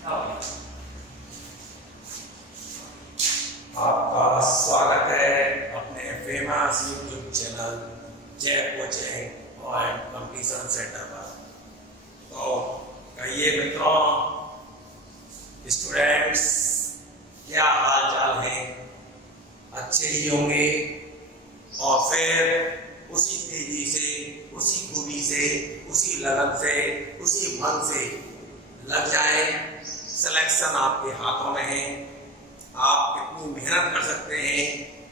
आपका स्वागत है अपने फेमस यूट्यूब चैनल जय कोचिंग और कंपटीशन सेंटर पर। तो कहिए मित्रों, स्टूडेंट्स, क्या हाल चाल है? अच्छे ही होंगे। और फिर उसी तेजी से, उसी खूबी से, उसी लगन से, उसी मन से लग जाए। सिलेक्शन आपके हाथों में है, आप कितनी मेहनत कर सकते हैं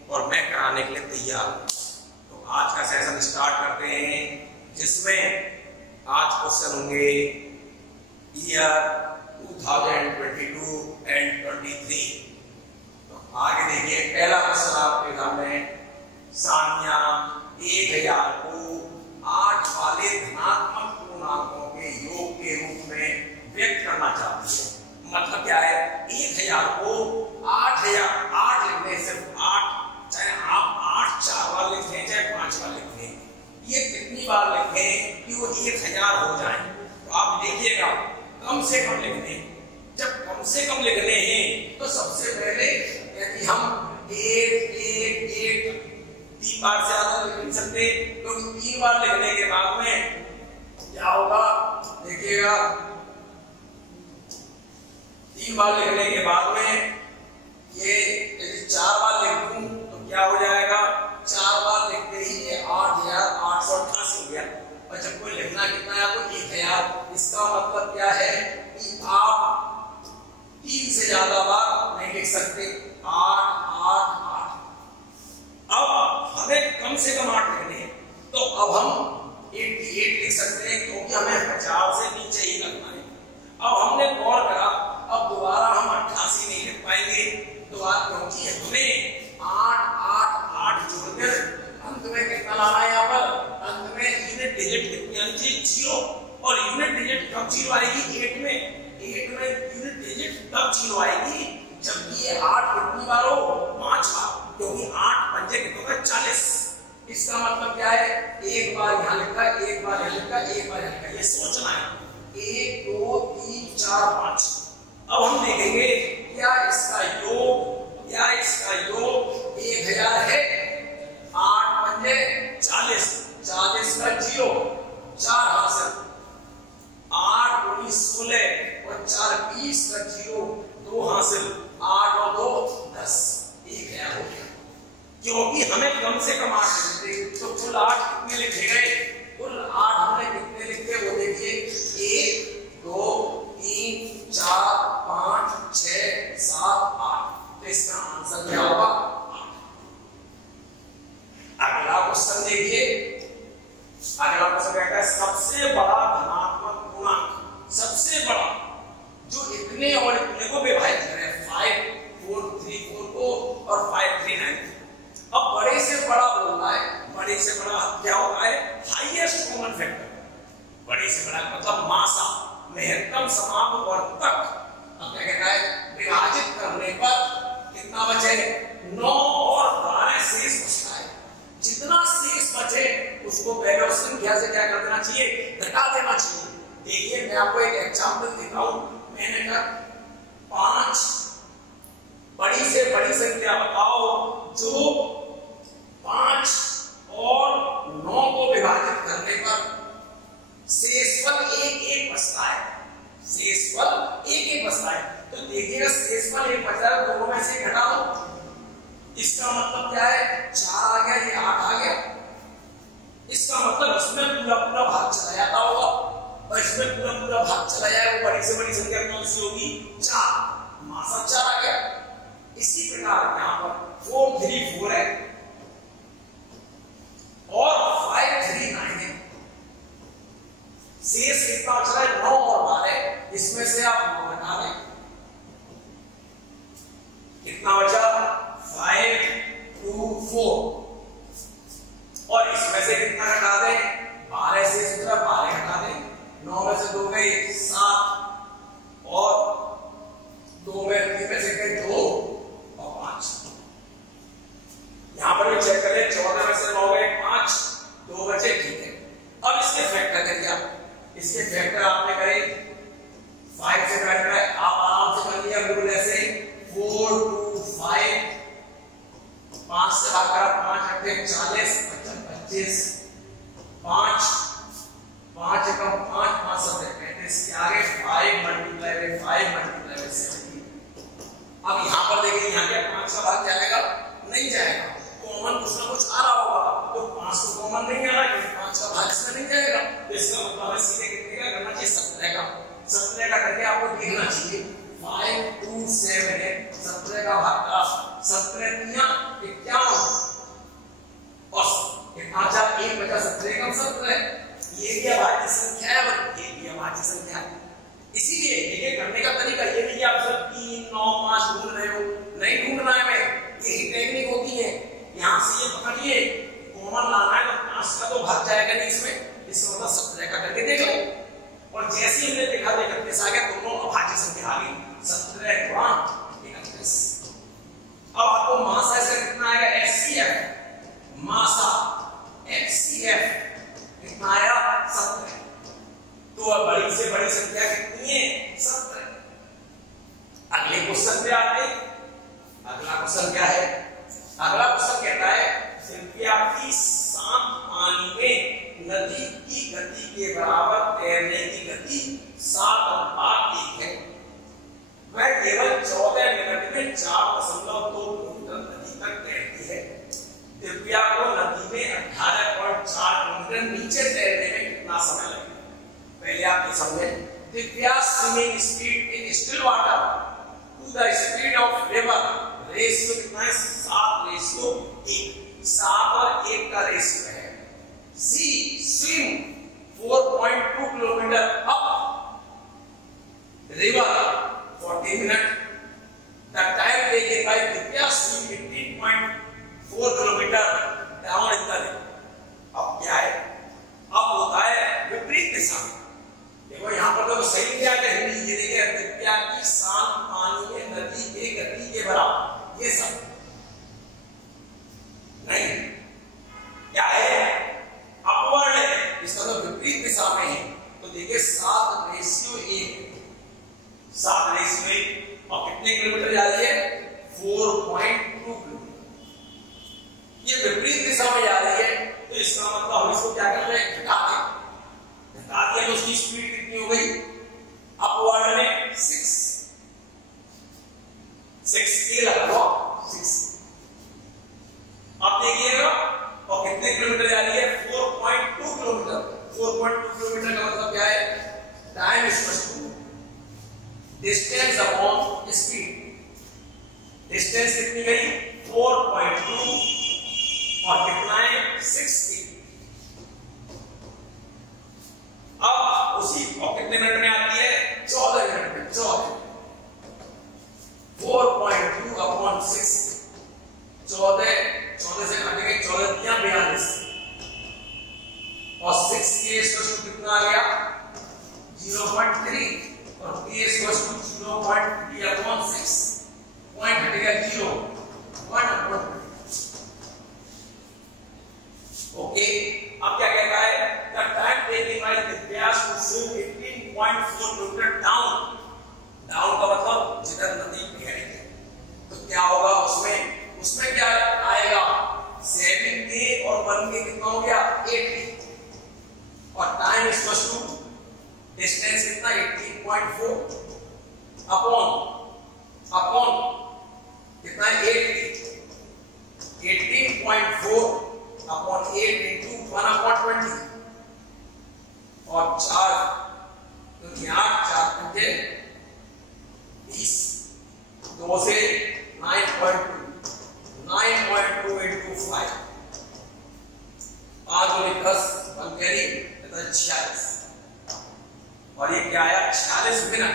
और मैं कराने के लिए तैयार हूं। तो आज का सेशन स्टार्ट करते हैं, जिसमें आज क्वेश्चन होंगे ईयर 2022 एंड 23। तो आगे देखिए, पहला क्वेश्चन आपके सामने। सानिया 1000 को 8 वाले धनात्मक पूर्णांकों के योग के रूप में व्यक्त करना चाहती है। मतलब क्या है? 1000 को 8000 8 लिखने, सिर्फ 8, चाहे आप 8 4 बार लिखें चाहे 5 बार लिखें, ये कितनी बार लिखें कि वो 1000 हो जाए। तो आप देखिएगा, कम से कम लिखने। जब कम से कम लिखने हैं तो सबसे पहले यदि हम 1 1 1 3 बार से ज्यादा लिख नहीं सकते, क्योंकि 3 बार लिखने के बाद में क्या होगा देखिएगा। 3 बार लिखने के बाद में ये यदि 4 बार लिख दूं तो क्या हो जाएगा? 4 बार लिखते ही ये 8888 हो गया। और जब कोई लिखना कितना है आपको? 1000। इसका मतलब क्या है कि आप 3 से ज्यादा बार नहीं लिख सकते। 8 8 8। अब हमें कम से कम 8 लिखने हैं, तो अब हम 88 लिख सकते हैं, क्योंकि हमें 1000 से नीचे ही लगना है। अब हमने गौर करा, अब दोबारा हम 88 नहीं लिख पाएंगे दोबारा, क्योंकि हमें 8 8 8 जोड़कर अंत में कितना लाना है? यहाँ पर अंत में यूनिट डिजिट कितनी आनी चाहिए? 0। और यूनिट डिजिट कब 0 आएगी? 8 में। 8 में यूनिट डिजिट तब 0 आएगी जब ये 8 कितनी बार हो? 5 बार, क्योंकि 8 पंजे कितने होगा? 40। इसका मतलब क्या है? एक बार यहाँ लिखा, एक बार यहाँ लिखा, एक बार यहाँ लिखा, ये सोचना है। 1 2 3 4 5। अब हम देखेंगे क्या इसका योग 1000 है? 8 पंजे 40, 40 का 0, 4 हासिल। 8 दूनी 16 और 4 20 का 0, 2 हासिल। 8 और 2 10, 1000 हो गया। क्योंकि हमें कम से कम 8 लिखते, तो कुल 8 कितने लिखे गए? कुल 8 हमने कितने लिखे वो देखिए। 1 2 3 4 5 6 7 8। तो इसका आंसर क्या होगा? 8। अगला क्वेश्चन देखिए। अगला क्वेश्चन कहता है सबसे बड़ा धनात्मक पूर्णांक, सबसे बड़ा जो इतने और इतने को विभाजित करे, 5 4 3 4 को और 5 3 9। अब बड़े से बड़ा बोलना है। बड़े से बड़ा क्या होता है? Highest common factor. बड़े से बड़ा मतलब मासा, महत्तम समापवर्तक। अब क्या कहता है? विभाजित करने पर कितना बचे? 9 और 12 शेष बचता है। जितना शेष बचे उसको पहले उस संख्या से क्या कर देना चाहिए? घटा देना चाहिए। देखिए, मैं आपको एक एग्जांपल देता हूं। मैंने कहा 5, बड़ी से बड़ी संख्या बताओ जो 5 और 9 को विभाजित करने पर शेषफल 1 1 बचता है। शेषफल 1 1 बचता है। तो देखिएगा, शेषफल 1 बचा है, दोनों में से घटा दो। इसका मतलब क्या है? 4 आ गया, ये 8 आ गया। इसका मतलब इसमें पूरा पूरा भाग चला जाता होगा, और इसमें पूरा पूरा भाग चला जाए। वो बड़ी से बड़ी संख्या कौन सी होगी? 4। मासा 4 आ गया। इसी प्रकार यहाँ पर 4 3 4 है और 5 3 9 है। शेष कितना बच रहा है? 9 और 12। इसमें से आप 9 घटा दें, कितना बचा? 5 2 4। और इसमें से कितना घटा दें? 12 से 12 घटा दें। 9 में से 2 गए 7 और 2 में से गए 2 और 5। यहां पर भी चेक करें, 14 में से 9 गए 5, 2 बचे, ठीक है। अब इसके फैक्टर करिए आप। इसके फैक्टर आपने करे 5 से फैक्टर है, आप 5 मल्टीप्लाई बाय 70। अब यहाँ पर देखिए, यहाँ क्या 5 का भाग जाएगा? नहीं जाएगा। कॉमन कुछ ना कुछ आ रहा होगा, तो 5 तो कॉमन नहीं आ रहा है, 5 का भाग इसमें नहीं जाएगा, तो इसका मतलब है सीधे कितने का करना चाहिए? 17 का। 17 का करके आपको देखना चाहिए 5 2 7 है, 17 का भाग का 17 दुनिया 51 और 5 1 बचा 17 का 17। ये भी अभाज्य संख्या है और ये भी अभाज्य संख्या है। इसीलिए ये करने का तरीका ये नहीं कि आप सब 3 9 5 ढूंढ रहे हो, नहीं ढूंढना है मैं, यही टेक्निक होती है। यहाँ से ये पकड़िए, कॉमन लाना है तो 5 का तो भाग जाएगा नहीं इसमें, इसका मतलब 17 का करके देख लो। और जैसे ही हमने देखा 31 आ गया, दोनों अभाज्य संख्या आ गई, 17 गुणा 31। अब आपको मासा से कितना आएगा? HCF मासा HCF कितना आया? 17। तो अब बड़ी से बड़ी संख्या कितनी है? 17। अगले क्वेश्चन पे आते हैं। अगला क्वेश्चन क्या है? अगला क्वेश्चन कहता है दिव्या की शांत पानी में नदी की गति के बराबर तैरने की गति 7:1 है। वह केवल 14 मिनट में 4.2 किलोमीटर नदी तक तैरती है। दिव्या को नदी में 18.4 किलोमीटर नीचे तैरने में कितना समय लगेगा? पहले आप ये समझें, Divya swimming speed in still water to the speed of river ratio कितना है? 7:1। 7 और 1 का रेशियो है। She swim 4.2 kilometre up river 40 minute. The time taken by Divya swim 15.4 kilometre down in the river. अब क्या है? अब होता है विपरीत दिशा में। देखो यहाँ पर तो सही क्या है? हिंदी ये देखिए, दिव्या की शांत पानी में नदी की गति के बराबर, ये सब नहीं, क्या है? अपवर्ड है, इसका तो विपरीत दिशा में है। तो देखिए 7:1, 7:1 और कितने किलोमीटर जा रही है? 4.2 किलोमीटर। ये विपरीत दिशा में जा रही है, तो इसका मतलब हम इसको क्या कर रहे हैं? घटा दें। तो उसकी स्पीड कितनी हो गई? अपवर्ड में 6 के लगा लो 6। अब देखिएगा, और कितने किलोमीटर जा रही है? 4.2 किलोमीटर। 4.2 किलोमीटर का मतलब क्या है? Time equals to distance upon speed. Distance कितनी गई? 4.2 और कितना है? 60। अब उसी और कितने मिनट में आती है? 14 मिनट में। 4.2 अपॉन 6, 14 से काटेंगे 14 दिया 42 और 6 के स्क्वायर कितना आ गया? 0.3 और के स्क्वायर 0.3 अपॉन 6, पॉइंट हटेगा 0, 1 अपॉन। ओके, अब क्या कहता है? The time taken by Divya to swim 18.4 kilometre down. Down का मतलब जिधर नदी गहरी है, तो क्या होगा उसमें? उसमें क्या आएगा? 7K और 1K कितना हो गया? 8K और टाइम इक्वल्स टू डिस्टेंस कितना? 18.4 अपॉन कितना है? 8K। 18.4 अपॉन 8 इंटू 1/20 और 4 तो 4 20, 2 से 9.2 इंटू 5, 5 और 10 46 और ये क्या आया? 46 मिनट।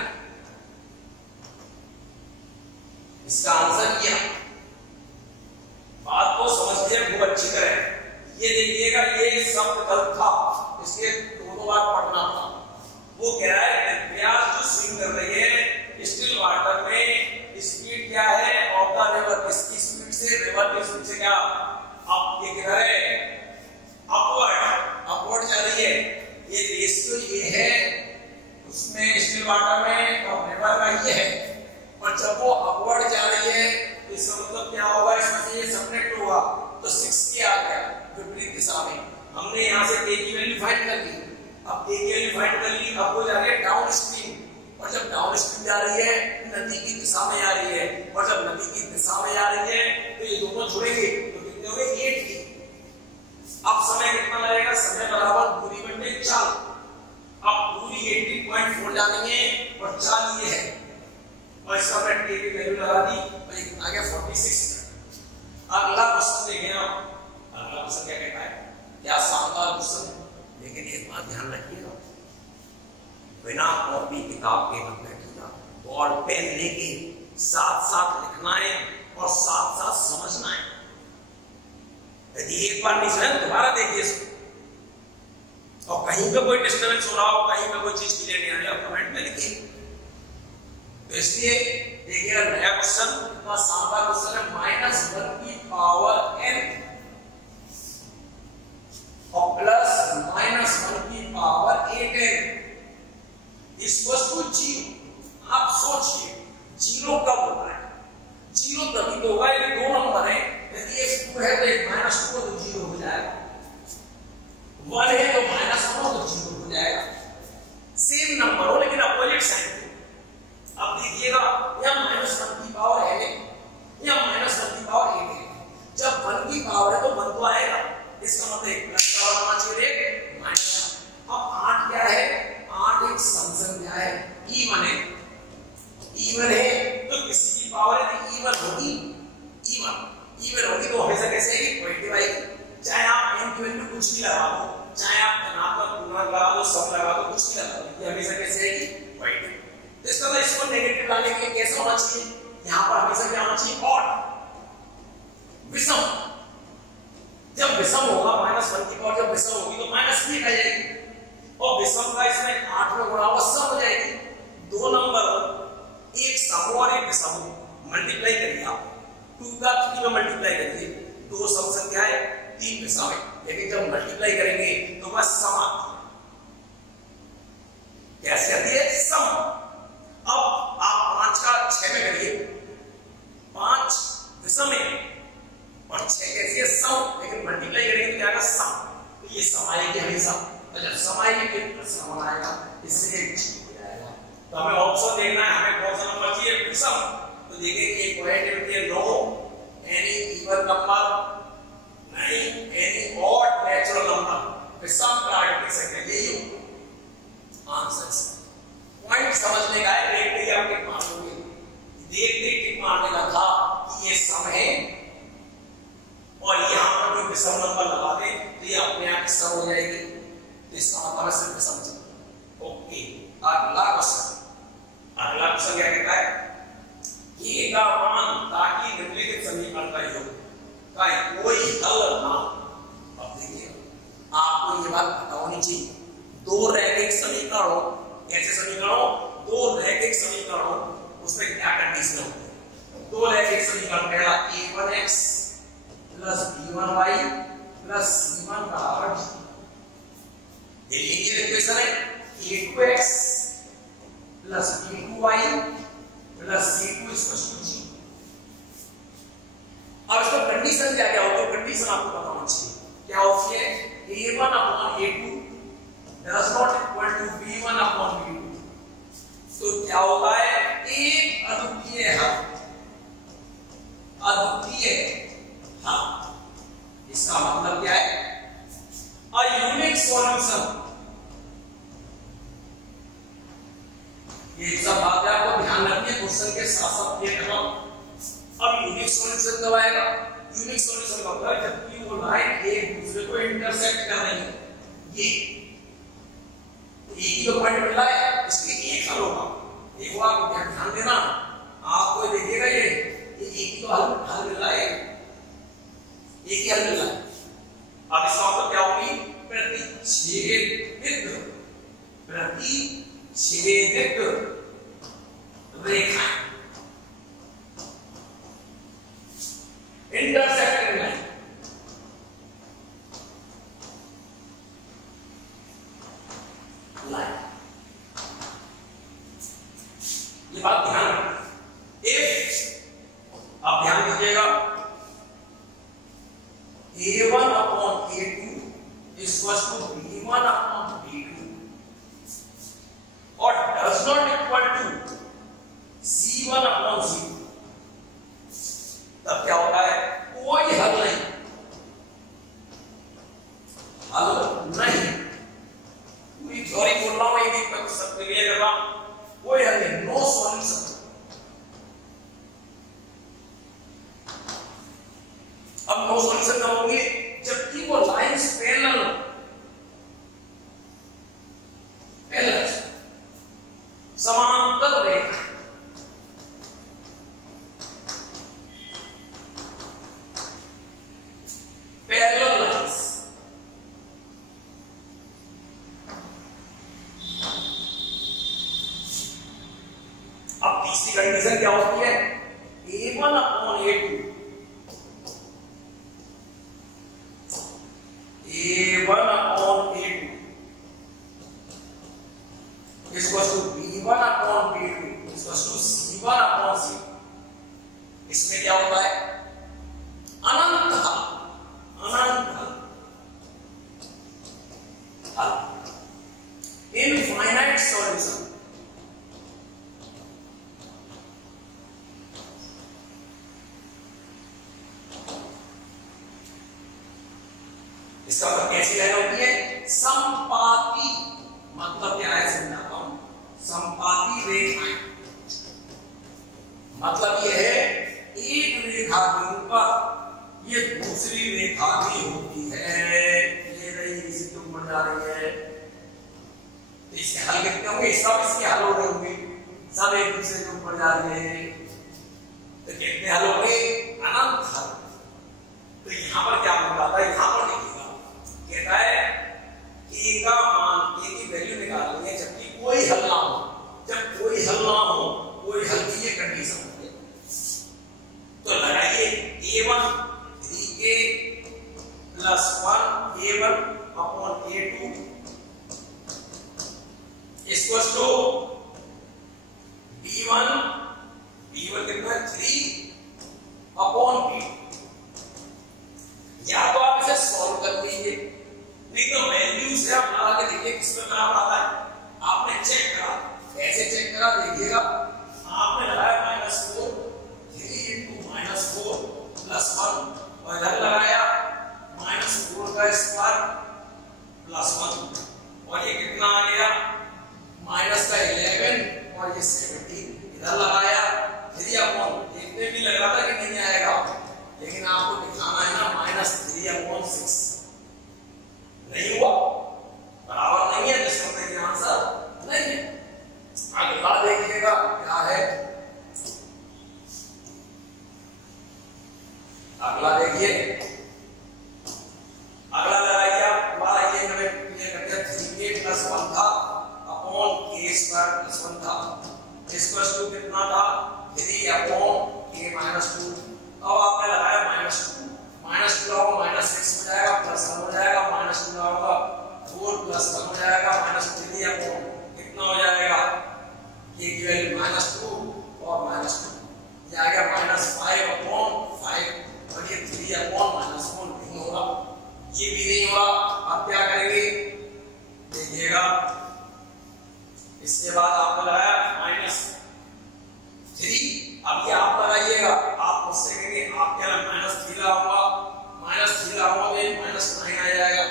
इसका आंसर ये। बात को समझिए खूब अच्छी तरह। ये देखिएगा, ये शब्द गलत था, इसके दो बार पढ़ना था। वो कह रहा है दिव्या जो स्विम कर रही है स्टिल वाटर में, स्पीड क्या है? Of the river. किसकी स्पीड से? रिवर की स्पीड से। क्या? अब ये कह रहे हैं अपवर्ड जा रही है। ये रेशियो ये है उसमें स्टिल वाटर में और रिवर का ये है। और जब वो अपवर्ड जा रही है तो इसका मतलब क्या होगा? इसमें से ये सबट्रैक्ट होगा, तो 6 के आ गया विपरीत दिशा में। हमने यहाँ से k की वैल्यू फाइंड कर ली। अब k की वैल्यू फाइंड कर ली, अब वो जा रही है डाउन स्ट्रीम और जब डाउन स्ट्रीम जा रही है नदी की दिशा में जा रही है, और जब नदी की दिशा में जा रही है तो ये दोनों जुड़ेंगे तो कितने हो गए 8 की। अब समय कितना लगेगा, समय बराबर दूरी बटे चाल। अब दूरी 18.4 जानी है और चाल ये है, और इसका मैं टी की वैल्यू लगा दी और ये कितना आ गया 46। अगला क्वेश्चन देखें आप, अगला क्वेश्चन क्या कहता है, क्या शानदार क्वेश्चन है, लेकिन एक बात ध्यान रखिएगा, बिना कॉपी किताब के मत बैठिएगा, बॉल पेन लेके साथ साथ लिखना है और साथ साथ समझना है। यदि एक बार नहीं समझे दोबारा देखिए इसको, और कहीं पे कोई डिस्टर्बेंस हो रहा हो, कहीं पे कोई चीज क्लियर नहीं आ रही है, कमेंट में लिखिए। तो इसलिए देखिएगा नया क्वेश्चन, इतना शानदार क्वेश्चन है, -1 की पावर n और प्लस -1 की पावर 8n इक्वल टू 0। आप सोचिए 0 कब होता है, 0 तभी तो होगा ये दो नंबर है, यदि एक 2 है तो एक -2 तो 0 हो जाएगा, 1 है तो -1 हो तो 0 हो जाएगा, सेम नंबर हो लेकिन अपोजिट साइन। अब देखिएगा यह -1 की पावर है या -1 की पावर 8 है, जब 1 की पावर है तो 1 तो आएगा, इसका मतलब एक प्लस का होना चाहिए एक माइनस। अब 8 क्या है, 8 एक सम संख्या है, इवन है, इवन है तो किसी की पावर यदि इवन होगी, इवन होगी तो हमेशा कैसे आएगी, पॉजिटिव आएगी। चाहे आप n की वैल्यू कुछ भी लगा दो, चाहे आप धनात्मक पूर्णांक लगा दो, सम लगा दो, कुछ भी लगा दो, ये हमेशा कैसे आएगी, पॉजिटिव। तो इसका मतलब इसको नेगेटिव लाने के लिए कैसा होना चाहिए, यहां पर हमेशा क्या होना चाहिए, ऑड, विषम। जब विषम होगा -1 की पावर जब विषम होगी तो -3 आ जाएगी, और विषम का इसमें 8 में गुणा हुआ सम हो जाएगी। दो नंबर एक सम और एक विषम मल्टीप्लाई करिए आप, 2 का 3 में मल्टीप्लाई करिए, दो सम संख्या है 3 विषम है, लेकिन जब मल्टीप्लाई करेंगे तो बस सम आती है। कैसे आती है, सम। अब आप 5 का 6 में करिए, 5 विषम है और 6 कैसी है, सम, लेकिन मल्टीप्लाई करेंगे तो क्या आएगा, सम। तो ये सम आएगी हमेशा, तो जब सम आएगी फिर सम आएगा, इससे हो जाएगा। तो हमें ऑप्शन देखना है, हमें कौन सा नंबर चाहिए, विषम। तो देखेंगे एक पॉइंट है 9, एनी इवन नंबर नहीं, एनी ऑड नेचुरल नंबर, विषम प्राकृतिक संख्या, यही होगा आंसर। पॉइंट समझने का है, देखते ही आप टिक मारोगे, देखते टिक मारने का था कि ये सम है और यहां पर कोई विषम नंबर लगा दे तो ये अपने आप सम हो जाएगी, तो इसका मतलब सिर्फ समझ। ओके, अगला क्वेश्चन क्या कहता है, ये का मान ताकि निम्नलिखित समीकरण का योग का कोई हल ना। अब देखिए आपको ये बात पता होनी चाहिए, दो रैखिक समीकरण हो, कैसे समीकरण हो, दो रैखिक समीकरण हो, उसमें क्या कंडीशन होती है, दो रैखिक समीकरण, पहला a1x plus b1y plus c1 बराबर g, ये लीनियर इक्वेशन है, a2x plus b2y plus c2 equal to g। अब इसका कंडीशन क्या क्या होती है, कंडीशन आपको पता होना चाहिए, क्या होती है, a1 upon a2 does not equal to b1 upon b2, तो क्या होता है, एक अद्वितीय हल, अद्वितीय हल, इसका मतलब क्या है, a unique solution। ये सब बातें आपको ध्यान रखनी है, क्वेश्चन के साथ साथ ये करना। अब यूनिक सॉल्यूशन कब आएगा, यूनिक सॉल्यूशन कब होगा, जबकि वो लाइन एक दूसरे को इंटरसेक्ट कर रही है, ये एक ही तो पॉइंट मिला है, इसके एक हल होगा। एक बार ध्यान देना, आपको देखिएगा ये एक ही तो हल मिल रहा है, एक ही हल मिल रहा है। अब इसका मतलब क्या होगी, प्रतिच्छेदित रेखा, इंटरसेक्टिंग लाइन। ये बात ध्यान रखना, आप ध्यान दीजिएगा, a1 upon a2 equals to b1 upon b2 और does not equal to condition क्या होती है, a1 upon a2, a1 upon a2 equal to b1 upon b2 equal to c1 upon c। इसमें क्या होता है, अनंत हल, इनफाइनाइट सॉल्यूशन। इसका मतलब कैसी लाइन होती है, समपाती, मतलब क्या है समझाता हूं, समपाती रेखाएं, मतलब यह है एक रेखा के ऊपर ये दूसरी रेखा भी होती है, ये रही इसके ऊपर जा रही है, तो इसके हल कितने होंगे, सब इसके हल हो रहे होंगे, सब एक दूसरे के ऊपर जा रहे हैं, तो कितने हल होंगे, अनंत हल। तो यहां पर क्या बोल रहा था, यहां पर देखिएगा कहता है a का मान, a की वैल्यू निकालनी है जबकि कोई हल ना हो, जब कोई हल ना हो, कोई हल की ये कंडीशन होती है। तो लगाइए a1 3a plus 1 a1 upon a2 equal to b1 कितना 3 अपॉन b। या तो आप इसे सॉल्व कर लीजिए, नहीं तो वैल्यू से आप लगा के देखिए किसमें बराबर आता है। आपने चेक करा, ऐसे चेक करा, देखिएगा आपने लगाया -4, 3 into -4 प्लस 1 और इधर लगाया -4 का स्क्वायर प्लस 1 और ये कितना आ गया माइनस का 11 और ये 17, इधर लगाया 3 अपॉन, देखने भी लगा था कि नहीं आएगा, लेकिन आपको दिखाना है ना -3/6 नहीं हुआ, बराबर नहीं है, जिसका मतलब आंसर नहीं है। अगला देखिएगा क्या है, अगला देखिए, अगला लगाइए आप, हमारा ये हमें क्लियर कर दिया 3a प्लस 1 था अपॉन k स्क्वायर प्लस 1 था, इक्वल टू कितना था 3 अपॉन k माइनस 2। अब आपने लगाया -2 लगाओ -6 हो जाएगा प्लस 1 हो जाएगा, -2 लगाओगा 4 प्लस 1 हो जाएगा, -3 अपॉन कितना हो जाएगा, ये की वैल्यू -2 और -2 ये आ गया -5 अपॉन 5 और ये 3 अपॉन -1 नहीं होगा, ये भी नहीं होगा। अब क्या करेंगे देखिएगा, इसके बाद आपने लगाया -3, अब ये आप लगाइएगा, आप मुझसे कहेंगे आप क्या -3 लगाऊंगा, -3 लगाओगे -9 आ जाएगा,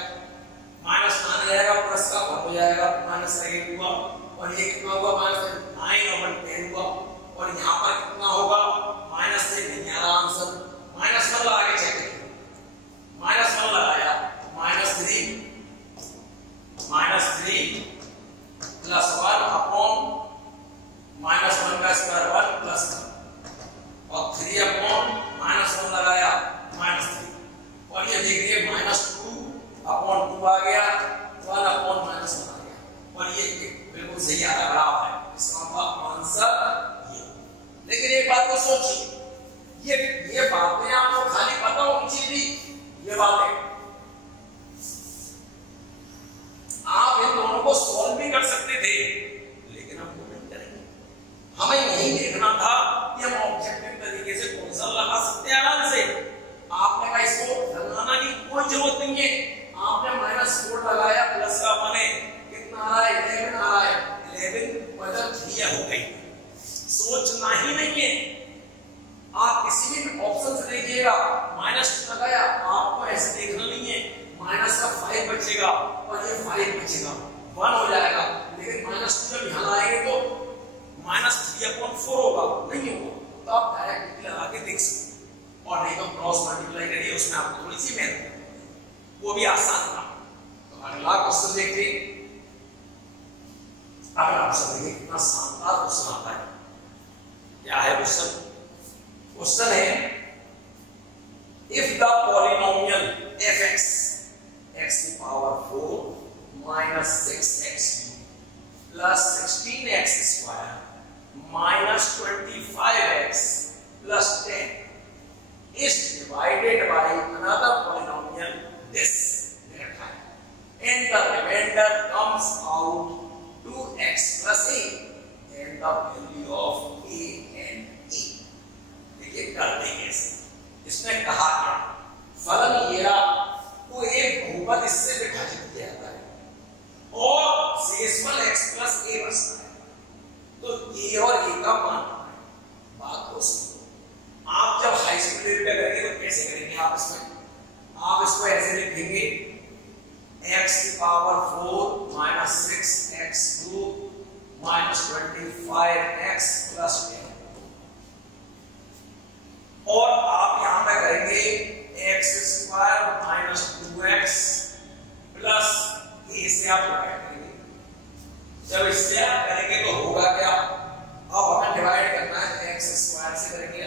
-9 आ जाएगा, प्लस का 1 हो जाएगा, माइनस का 8 हुआ और ये कितना होगा -9 और 10 हुआ और यहाँ पर कितना होगा माइनस से नहीं आ रहा आंसर, -1 लगा के चेक करिए, -1 लगाया -3 प्लस 1 अपॉन -1 का स्क्वायर 1 प्लस 1 और 3 अपॉन -1 लगाया -3 और ये देखिए -2 अपॉन 2 आ गया, 1 अपॉन -1 आ गया और ये बिल्कुल सही आ रहा है, इसका मतलब आंसर ये। लेकिन एक बात को सोचिए, ये बातें आपको खाली पता होनी चाहिए, ये बातें आप इन दोनों को सॉल्व भी कर सकते थे, लेकिन हम वो नहीं करेंगे। हमें यही देखना था कि हम ऑब्जेक्टिव तरीके से कौन सा लगा सकते हैं आराम से। आपने कहा इसको लगाना की कोई जरूरत नहीं है, आपने -4 लगाया, प्लस का 1 है, कितना आ रहा है 11 आ रहा है, 11 बदल 3 हो गई, सोचना ही नहीं है। आप किसी भी ऑप्शन से देखिएगा, -2 लगाया, आपको ऐसे देखना नहीं है, माइनस का 5 बचेगा और ये 5 बचेगा, 1 हो जाएगा, लेकिन -2 जब यहाँ लाएंगे तो -3/4 होगा, नहीं होगा, तो आप डायरेक्ट लगा के देख सकते और नहीं तो क्रॉस मल्टीप्लाई करिए, उसमें आपको थोड़ी सी मेहनत है, वो भी आसान था। तो अगला क्वेश्चन देखते हैं, अगला क्वेश्चन देखिए कितना शानदार क्वेश्चन आता है। क्या है क्वेश्चन? क्वेश्चन है if the polynomial fx x की power 4 -6x plus 16x square -25x plus 10 is divided by another polynomial this and the remainder comes out 2x plus a and the value of a and e. देखिए करते कैसे, इसने कहा क्या, फलन ये को एक बहुपद इससे विभाजित किया जाता है और शेषफल x plus a बचता है, तो a और a का मान बात को सुनो। आप जब हाई स्कूल लेवल पे करेंगे तो कैसे करेंगे, आप इसको ऐसे लिखेंगे x की power 4 minus 6x cube minus 25x plus 10 और आप यहां पे करेंगे x square minus 2x plus a से आप डिवाइड करेंगे। जब इससे आप करेंगे तो होगा क्या, अब हमें डिवाइड करना है x स्क्वायर से करेंगे,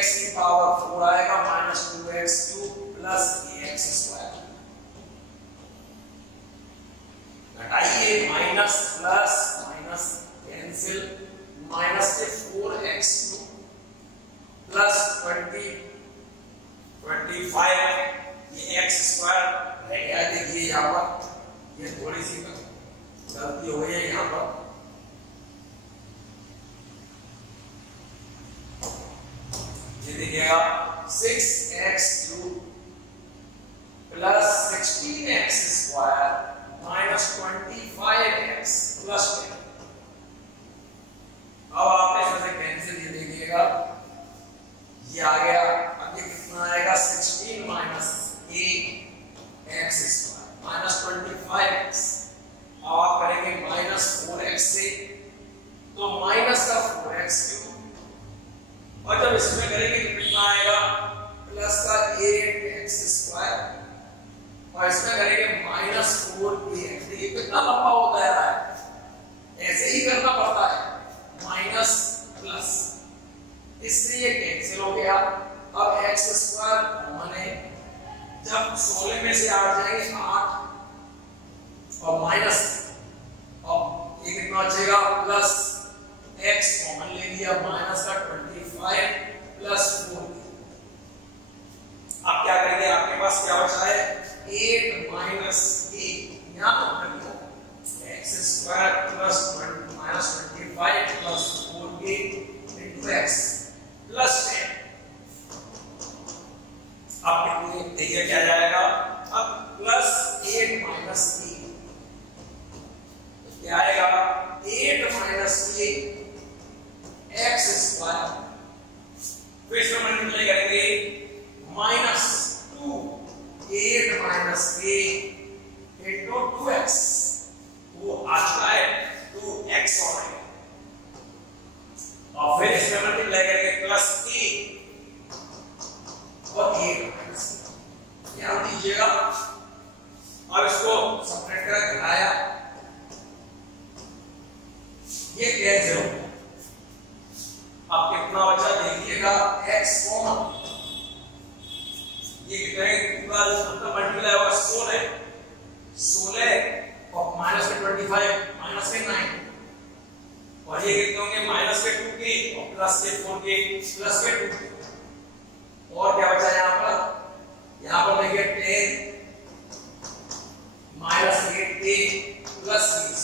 x की पावर 4 आएगा minus 2x cube plus ax square, घटाइए minus plus minus cancel, minus से 4x प्लस 25 ये x स्क्वायर रह गया। देखिए यहाँ पर ये थोड़ी सी गलती हो गई है, यहाँ पर ये देखिएगा 6x cube plus 16x square minus 25x plus 10। अब आप इसमें से कैंसिल, ये देखिएगा ये आ गया, अब ये कितना आएगा 16 minus ax square minus 25x। अब आप करेंगे minus 4x से तो माइनस का 4x क्यूब, और जब इसमें करेंगे तो कितना आएगा प्लस का 8x स्क्वायर और इसमें करेंगे माइनस 4ax। देखिए कितना लंबा होता है, ऐसे ही करना पड़ता है, माइनस प्लस, इससे ये कैंसिल हो गया। अब x स्क्वायर कॉमन है, जब 16 में से 8 जाएंगे 8 और माइनस, अब ये कितना बचेगा प्लस x कॉमन ले लिया, माइनस का 25 प्लस 4। अब क्या करेंगे, आपके पास क्या बचा है 8 minus a, यहाँ पर x square plus minus 25 plus 4a into x plus 10। अब देखिए क्या जाएगा, अब प्लस 8 minus a क्या आएगा 8 minus a x square, फिर इसमें मल्टीप्लाई करेंगे minus 2 8 minus a into 2x, वो आता है 2x और फिर इसमें मल्टीप्लाई करेंगे प्लस a और 8 minus ध्यान दीजिएगा। अब इसको सब्ट्रैक्ट कर घटाया, ये कैंसिल हो गया। अब कितना बचा देखिएगा x कॉमन, ये कितना है मतलब मल्टीप्लाई होगा 16 और माइनस के 25 माइनस के 9 और ये कितने होंगे माइनस के 2 के और प्लस के 4 के प्लस के 2 के, और क्या बचा यहाँ पर देखिए 10 माइनस 8 प्लस 20।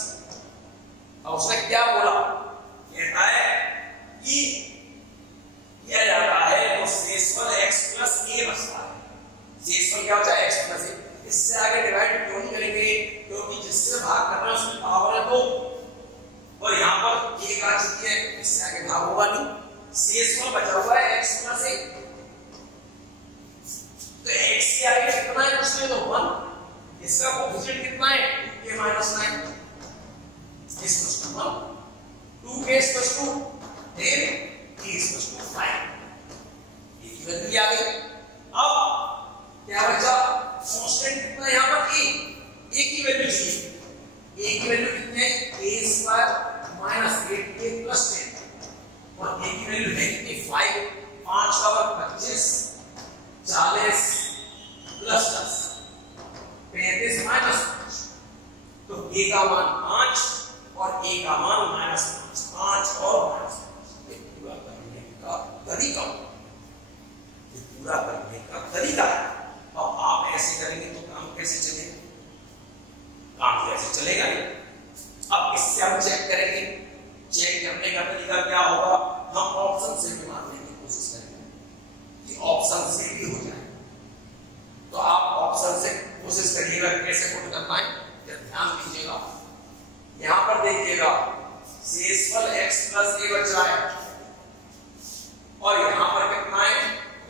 अब उसने क्या बोला, कहता है कि किया जाता है तो शेषफल x प्लस a बचता है, शेषफल क्या बचा x प्लस a। इससे आगे डिवाइड क्यों नहीं करेंगे, क्योंकि जिससे भाग करना है उसकी पावर है 2 और यहाँ पर एक आ चुकी है, इससे आगे भाग होगा नहीं, शेषफल बचा हुआ है x प्लस a। तो x के आगे कितना है उसमें तो 1, इसका कोएफिशिएंट कितना है 2k minus 9 is equals to 1, 2k is equals to 10, k is equals to 5, ये की वैल्यू आ गई। अब क्या बचा कांस्टेंट कितना यहाँ पर a की वैल्यू चाहिए, a की वैल्यू कितनी है a square minus 8k plus 10 और a की वैल्यू है कितनी 5, 5 का वर्ग 25 40 प्लस 10 35 माइनस 5, तो a का मान 5 और a का मान -5, 5 तरीका होगा, ये पूरा करने का तरीका है। अब आप ऐसे करेंगे तो काम कैसे चलेगा? काम तो ऐसे चलेगा नहीं। अब इससे हम चेक करेंगे, चेक करने का तरीका क्या होगा? हम ऑप्शन से भी मारने की कोशिश करेंगे कि ऑप्शन से भी हो जाए। तो आप ऑप्शन से कोशिश करिएगा कैसे पुट करना है, ध्यान दीजिएगा। यहां पर देखिएगा शेषफल x प्लस a बच रहा है और यहां पर कितना है?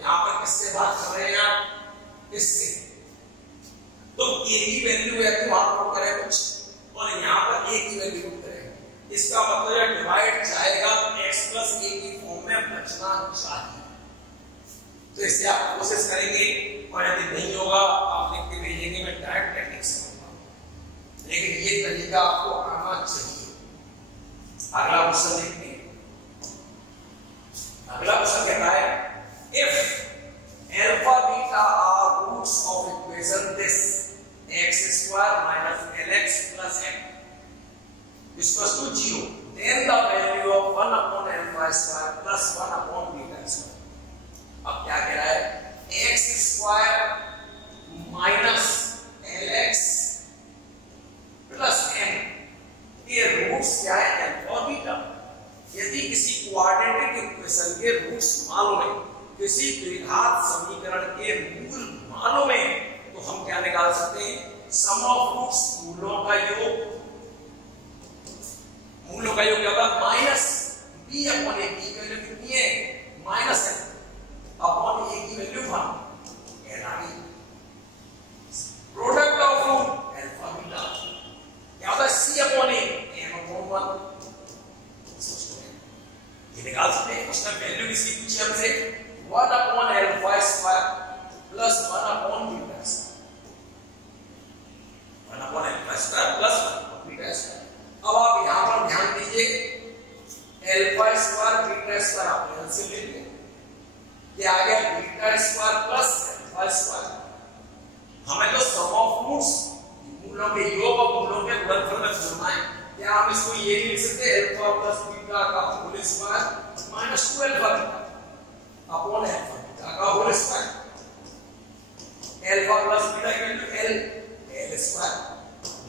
यहां पर किससे बात कर रहे हैं आप? इससे। तो a की वैल्यू है तो आप पुट करें कुछ और यहां पर a की वैल्यू पुट करें। इसका मतलब है डिवाइड जाएगा x प्लस a की फॉर्म में बचना चाहिए। तो इससे आप कोशिश करेंगे और यदि नहीं होगा आप लिख के भेजेंगे, मैं डायरेक्ट टेक्निक से बताऊंगा, लेकिन ये तरीका आपको आना चाहिए। अगला क्वेश्चन देखते हैं। अगला क्वेश्चन कहता है if alpha beta are roots of equation this x² - lx + x = 0 then the value of 1/alpha² + 1/beta²। अब क्या कह रहा है? x² - lx + m ये रूट्स क्या है? अल्फा और बीटा। यदि किसी क्वाड्रेटिक इक्वेशन के रूट्स मालूम है, किसी द्विघात समीकरण के मूल मालूम है, तो हम क्या निकाल सकते हैं? सम ऑफ रूट्स, मूलों का योग। मूलों का योग क्या होगा? माइनस b अपॉन a की वैल्यू कितनी है? माइनस है अपॉन a की वैल्यू 1 कहलाएगी। Product of root alpha beta क्या होता है? c upon a m upon 1। ये निकाल सकते हैं। उसने वैल्यू किसकी पूछी हमसे? 1/alpha² + 1/beta²। 1/alpha² + 1/beta²। अब आप यहां पर ध्यान दीजिए, alpha² beta² आपने एलसीएम ले लिया, ये आ गया beta² + alpha²। हमें तो सम ऑफ रूट्स, मूलों के योग और मूलों के गुणनफल में ढूंढना है। क्या हम इसको ये नहीं लिख सकते? अल्फा प्लस बीटा का whole square minus 2 alpha beta upon alpha beta का whole square. Alpha plus beta की value l square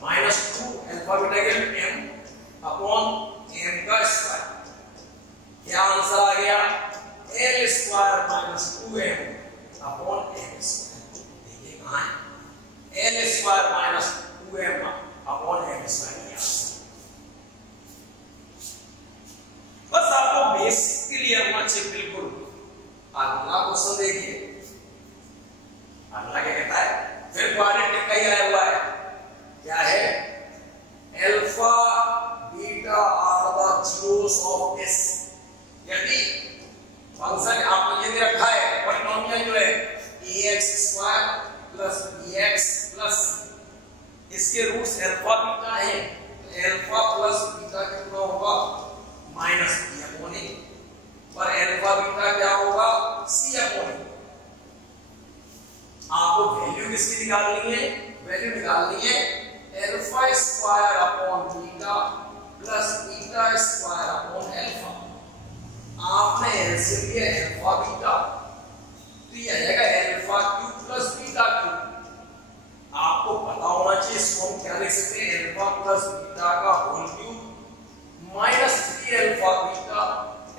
minus 2 alpha beta की वैल्यू m अपॉन m का स्क्वायर। क्या आंसर आ गया? l square minus 2m upon m square. देखिए कहां है? l square minus 2m upon m square. बस आपको बेसिक क्लियर होना चाहिए बिल्कुल। अगला क्वेश्चन देखिए, अगला क्या कहता है? फिर क्वाड्रेटिक का ही आया हुआ है। क्या है? Alpha beta are the zeros of s। यदि फंक्शन आपने ये दे रखा है, पॉलिनोमियल जो है ax² + bx प्लस इसके रूट्स अल्फा बीटा है, अल्फा प्लस बीटा कितना होगा? Minus b upon a। पर अल्फा बीटा क्या होगा? c upon a। आपको वैल्यू किसकी निकालनी है? वैल्यू निकालनी है alpha upon beta plus beta upon alpha. आपने एलसीएम लिया अल्फा बीटा, तो ये आ जाएगा अल्फा³ प्लस बीटा³। आपको पता होना चाहिए इसको हम क्या लिख सकते हैं? अल्फा प्लस बीटा का whole cube minus 3 alpha beta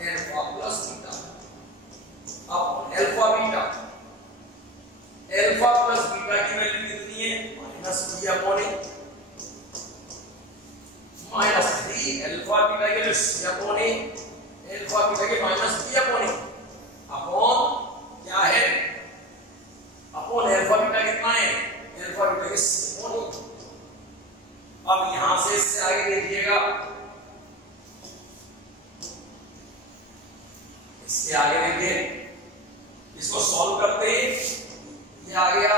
alpha plus beta अब alpha beta. Alpha plus beta की वैल्यू कितनी है? Minus b upon a minus 3 alpha beta की value c upon a alpha beta की minus b upon a upon क्या है? Upon alpha beta कितना है? अल्फा बीटा की c अपॉन a। अब यहां से इससे आगे देखिएगा, इसके आगे देखिए, इसको सॉल्व करते हैं। ये आ गया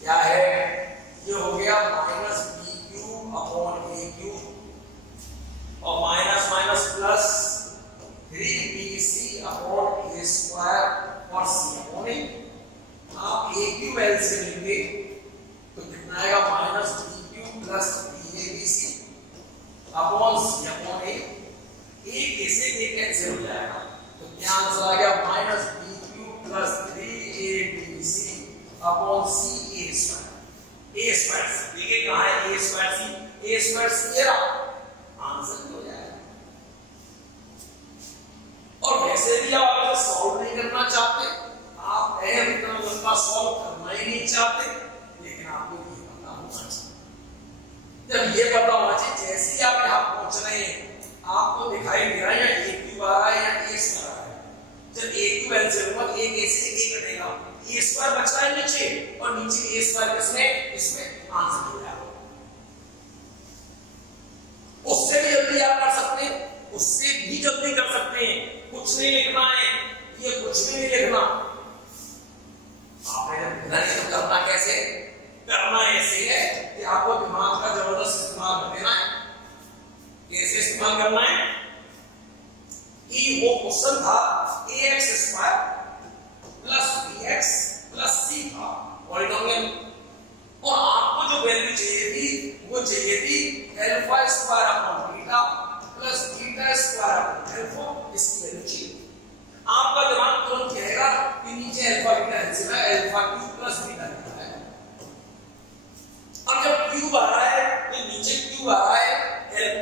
क्या है? ये हो गया माइनस b³ अपॉन a³ और minus minus plus 3bc upon a² और c अपॉन a। आप a³ l से लेंगे तो कितना आएगा? Minus b³ plus 3abc upon c upon a। एक ऐसे के कैंसिल हो जाएगा, तो क्या आंसर आ गया minus B cube plus 3abc upon C A square. A square देखिए कहां है, ए स्क्वायर सी ये रहा, आंसर हो जाएगा। और वैसे भी आप अगर सॉल्व नहीं करना चाहते, आप इतना लंबा सॉल्व करना ही नहीं चाहते, लेकिन आपको ये पता होना चाहिए। जब ये पता होना चाहिए, जैसे ही आप यहाँ पहुंच रहे हैं आपको दिखाई दे रहा है या ए क्यूब आ रहा है या ए स्क्वायर आ रहा है। जब ए क्यूब एलसीएम होगा, एक ऐसे ए कटेगा, ए स्क्वायर बच रहा है नीचे, और नीचे ए स्क्वायर किसमें, इसमें आंसर हो जाएगा। उससे भी जल्दी आप कर सकते हैं, उससे भी जल्दी कर सकते हैं। कुछ नहीं लिखना है, ये कुछ भी नहीं लिखना, आपने जब लिखना है तो करना कैसे, करना ऐसे है कि आपको दिमाग का जबरदस्त इस्तेमाल कर देना है। कैसे इस्तेमाल करना है कि वो क्वेश्चन था ax square plus bx plus c था पॉलिनोमियल, और आपको जो वैल्यू चाहिए थी वो चाहिए थी alpha square upon beta plus beta square upon alpha, इसकी वैल्यू चाहिए। आपका दिमाग तुरंत कहेगा कि नीचे अल्फा बीटा एलसीएम है, अल्फा क्यूब प्लस बीटा है। अब जब क्यूब आ रहा है तो नीचे क्यूब आ रहा है,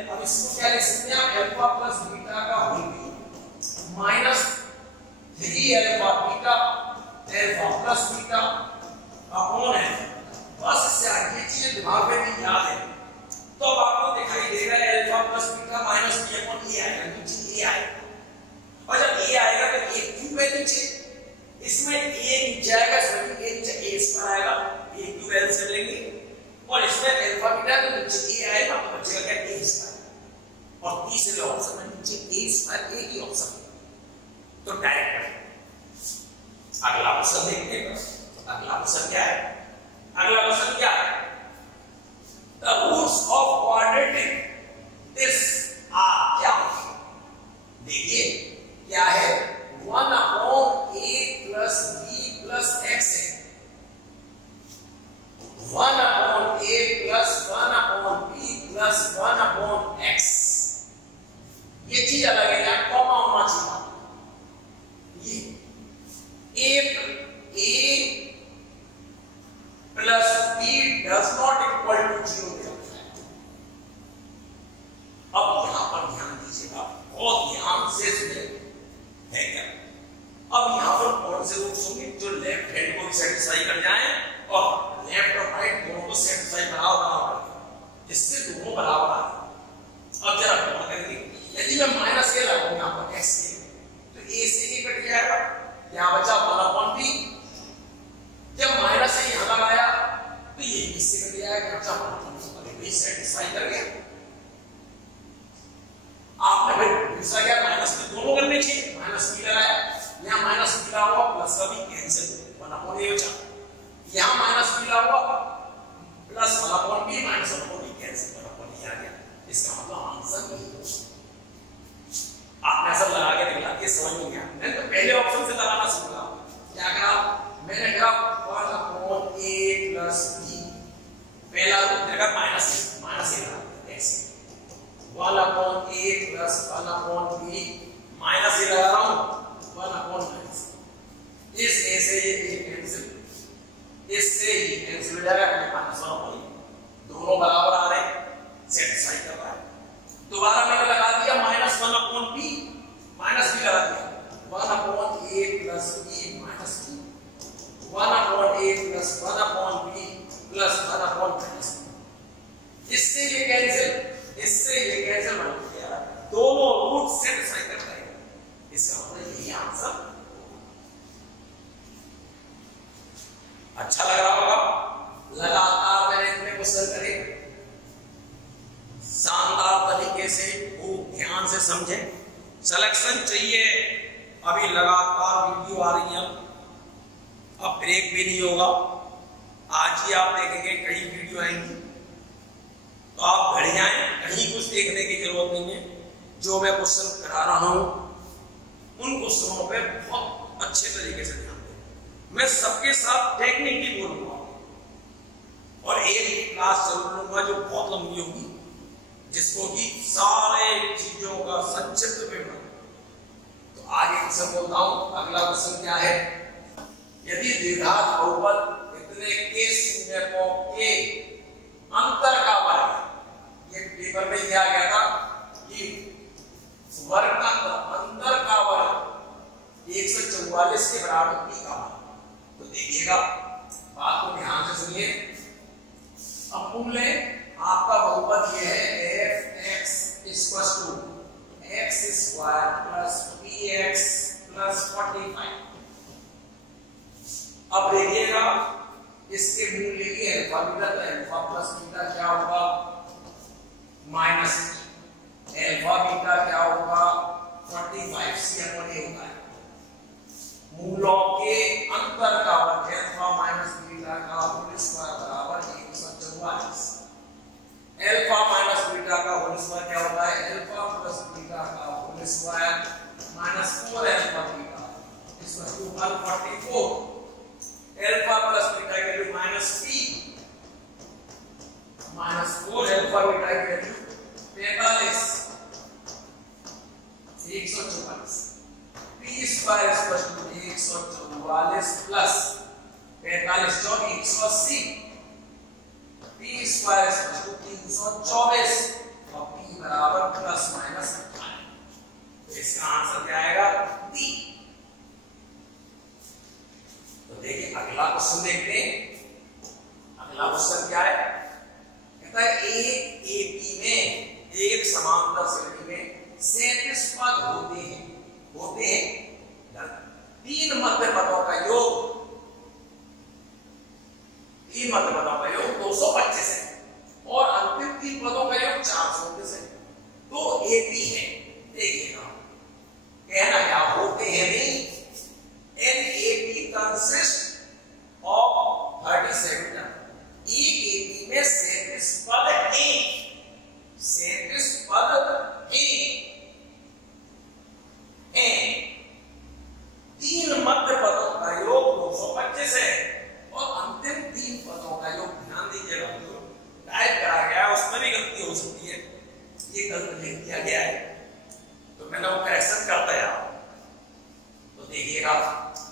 अब इसको क्या लिख सकते हैं, अल्फा प्लस बीटा का whole cube minus 3 alpha beta alpha plus beta upon alpha. बस इससे आगे चीजें दिमाग में भी याद है, तो अब आपको दिखाई देगा alpha plus beta minus B upon A आएगा, नीचे ए आएगा। और जब ए आएगा तो ए क्यूब है नीचे, इसमें ए नीचे आएगा, इसमें ए नीचे ए स्क्वायर आएगा, ए क्यूब एल से लेंगे, और इसमें अल्फा बीटा तो नीचे ए आएगा, तो बचेगा क्या ए स्क्वायर, और तीसरे ऑप्शन में नीचे ए स्क्वायर, ए की ऑप्शन तो डायरेक्ट। अगला क्वेश्चन देखते हैं, अगला क्वेश्चन क्या है, अगला क्वेश्चन क्या है, the roots of quadratic this are क्या होगी। देखिए क्या है, 1 upon a plus b plus x है, 1 upon a plus 1 upon b plus 1 upon x। ये चीज अलग है, यहाँ कॉमा होना चाहिए। ये a plus b does not equal to 0 होता है। अब यहां पर ध्यान दीजिएगा, बहुत ध्यान से सुनिए, है क्या। अब यहां पर कौन से रूट्स होंगे जो लेफ्ट हैंड को भी सेटिस्फाई कर जाएं और लेफ्ट और राइट दोनों को सेटिस्फाई बराबर करें, जिससे दोनों बराबर आ जाए। अब जरा गौर करिए, यदि मैं माइनस के लगाऊं यहां पर x के, तो a से a कट जाएगा, यहां बचा 1 अपॉन b। जब माइनस से यहां लगाया तो ये b से कट जाएगा, बचा 1 अपॉन b, सेटिस्फाई कर गया। आपने भाई दूसरा क्या, माइनस में दोनों करने चाहिए, माइनस b लगाया, यहां माइनस b लगा हुआ, प्लस का भी कैंसिल, 1 अपॉन a बचा, यहां माइनस b लगा हुआ, plus 1 upon b minus 1 upon b cancel, 1 upon a आ गया। इसका मतलब आंसर b। आपने सब लगा के निकला, ये समझ में गया। मैंने तो पहले ऑप्शन से लगाना सीखा, क्या करा, मैंने कहा 1 अपॉन a प्लस b, पहला रूट देगा माइनस a लगा ऐसे, 1 upon a plus 1 upon b minus a लगा रहा हूं, 1 अपॉन माइनस, इस a से ये कैंसिल, इससे ये कैंसिल हो जाएगा, माइनस 1 अपॉन दोनों बराबर आ रहे हैं, सेटिस्फाई कर रहा है। दोबारा मैंने लगा दिया minus 1 upon b, minus b लगा दिया, 1 upon a plus b minus b, 1 upon a plus 1 upon b plus 1 upon minus b। इससे ये कैंसिल, इससे ये कैंसिल बन गया, दोनों रूट सेटिस्फाई करते हैं। इसका मतलब यही आंसर। अच्छा लग रहा होगा, लगातार मैंने इतने क्वेश्चन करे, शानदार तरीके से खूब ध्यान से समझें। सिलेक्शन चाहिए, अभी लगातार वीडियो आ रही है, अब ब्रेक भी नहीं होगा। आज ही आप देखेंगे कई वीडियो आएंगी, तो आप घड़ी आए, कहीं कुछ देखने की जरूरत नहीं है। जो मैं क्वेश्चन करा रहा हूं उन क्वेश्चनों पे बहुत अच्छे तरीके से ध्यान दें। मैं सबके साथ टेक्निकली बोलूंगा और एक क्लास जरूर लूंगा जो बहुत लंबी होगी, जिसको कि सारे चीजों का संक्षिप्त बारीक से बोलता हूं। अगला क्वेश्चन क्या है, यदि द्विघात बहुपद इतने के शून्यकों के अंतर का वर्ग, ये पेपर में दिया गया था कि वर्ग का अंतर का वर्ग 144 के बराबर p का, तो देखिएगा बात को ध्यान से सुनिए। अब मूल्य आपका बहुपद ये है f(x) = x² + px + 45। अब देखिएगा इसके मूल्य की अल्फा बीटा, तो अल्फा प्लस बीटा क्या होगा माइनस अल्फा बीटा क्या होगा 45c/a होता है। मूलों के अंतर का वर्ग अल्फा माइनस बीटा का होल स्क्वायर बराबर 144। अल्फा माइनस बीटा का होल स्क्वायर क्या होता है, अल्फा प्लस बीटा का whole square minus 4 alpha beta = 144। Alpha plus beta की value minus p minus 4 alpha beta की वैल्यू 45 144। p² = 144 प्लस 45 = 180। p² = 324 और p बराबर प्लस माइनस 18। तो इसका आंसर क्या आएगा d। तो देखिए अगला क्वेश्चन देखते हैं। अगला क्वेश्चन क्या है, कहता है एक एपी में एक समांतर श्रेणी में 37 पद होते हैं तीन मध्य पदों का योग 225 है और अंतिम तीन पदों का योग 429 है। तो एपी है, देखिएगा कहना क्या होते हैं नहीं, NAP consists of 37 terms। एक एपी में 37 पद हैं, 37 पद हैं। तीन मध्य पदों का योग 225 है और अंतिम तीन पदों का योग, ध्यान दीजिएगा जो टाइप करा गया है उसमें भी गलती हो सकती है, ये गलत लिख दिया गया है तो मैंने वो करेक्शन करता है। तो देखिएगा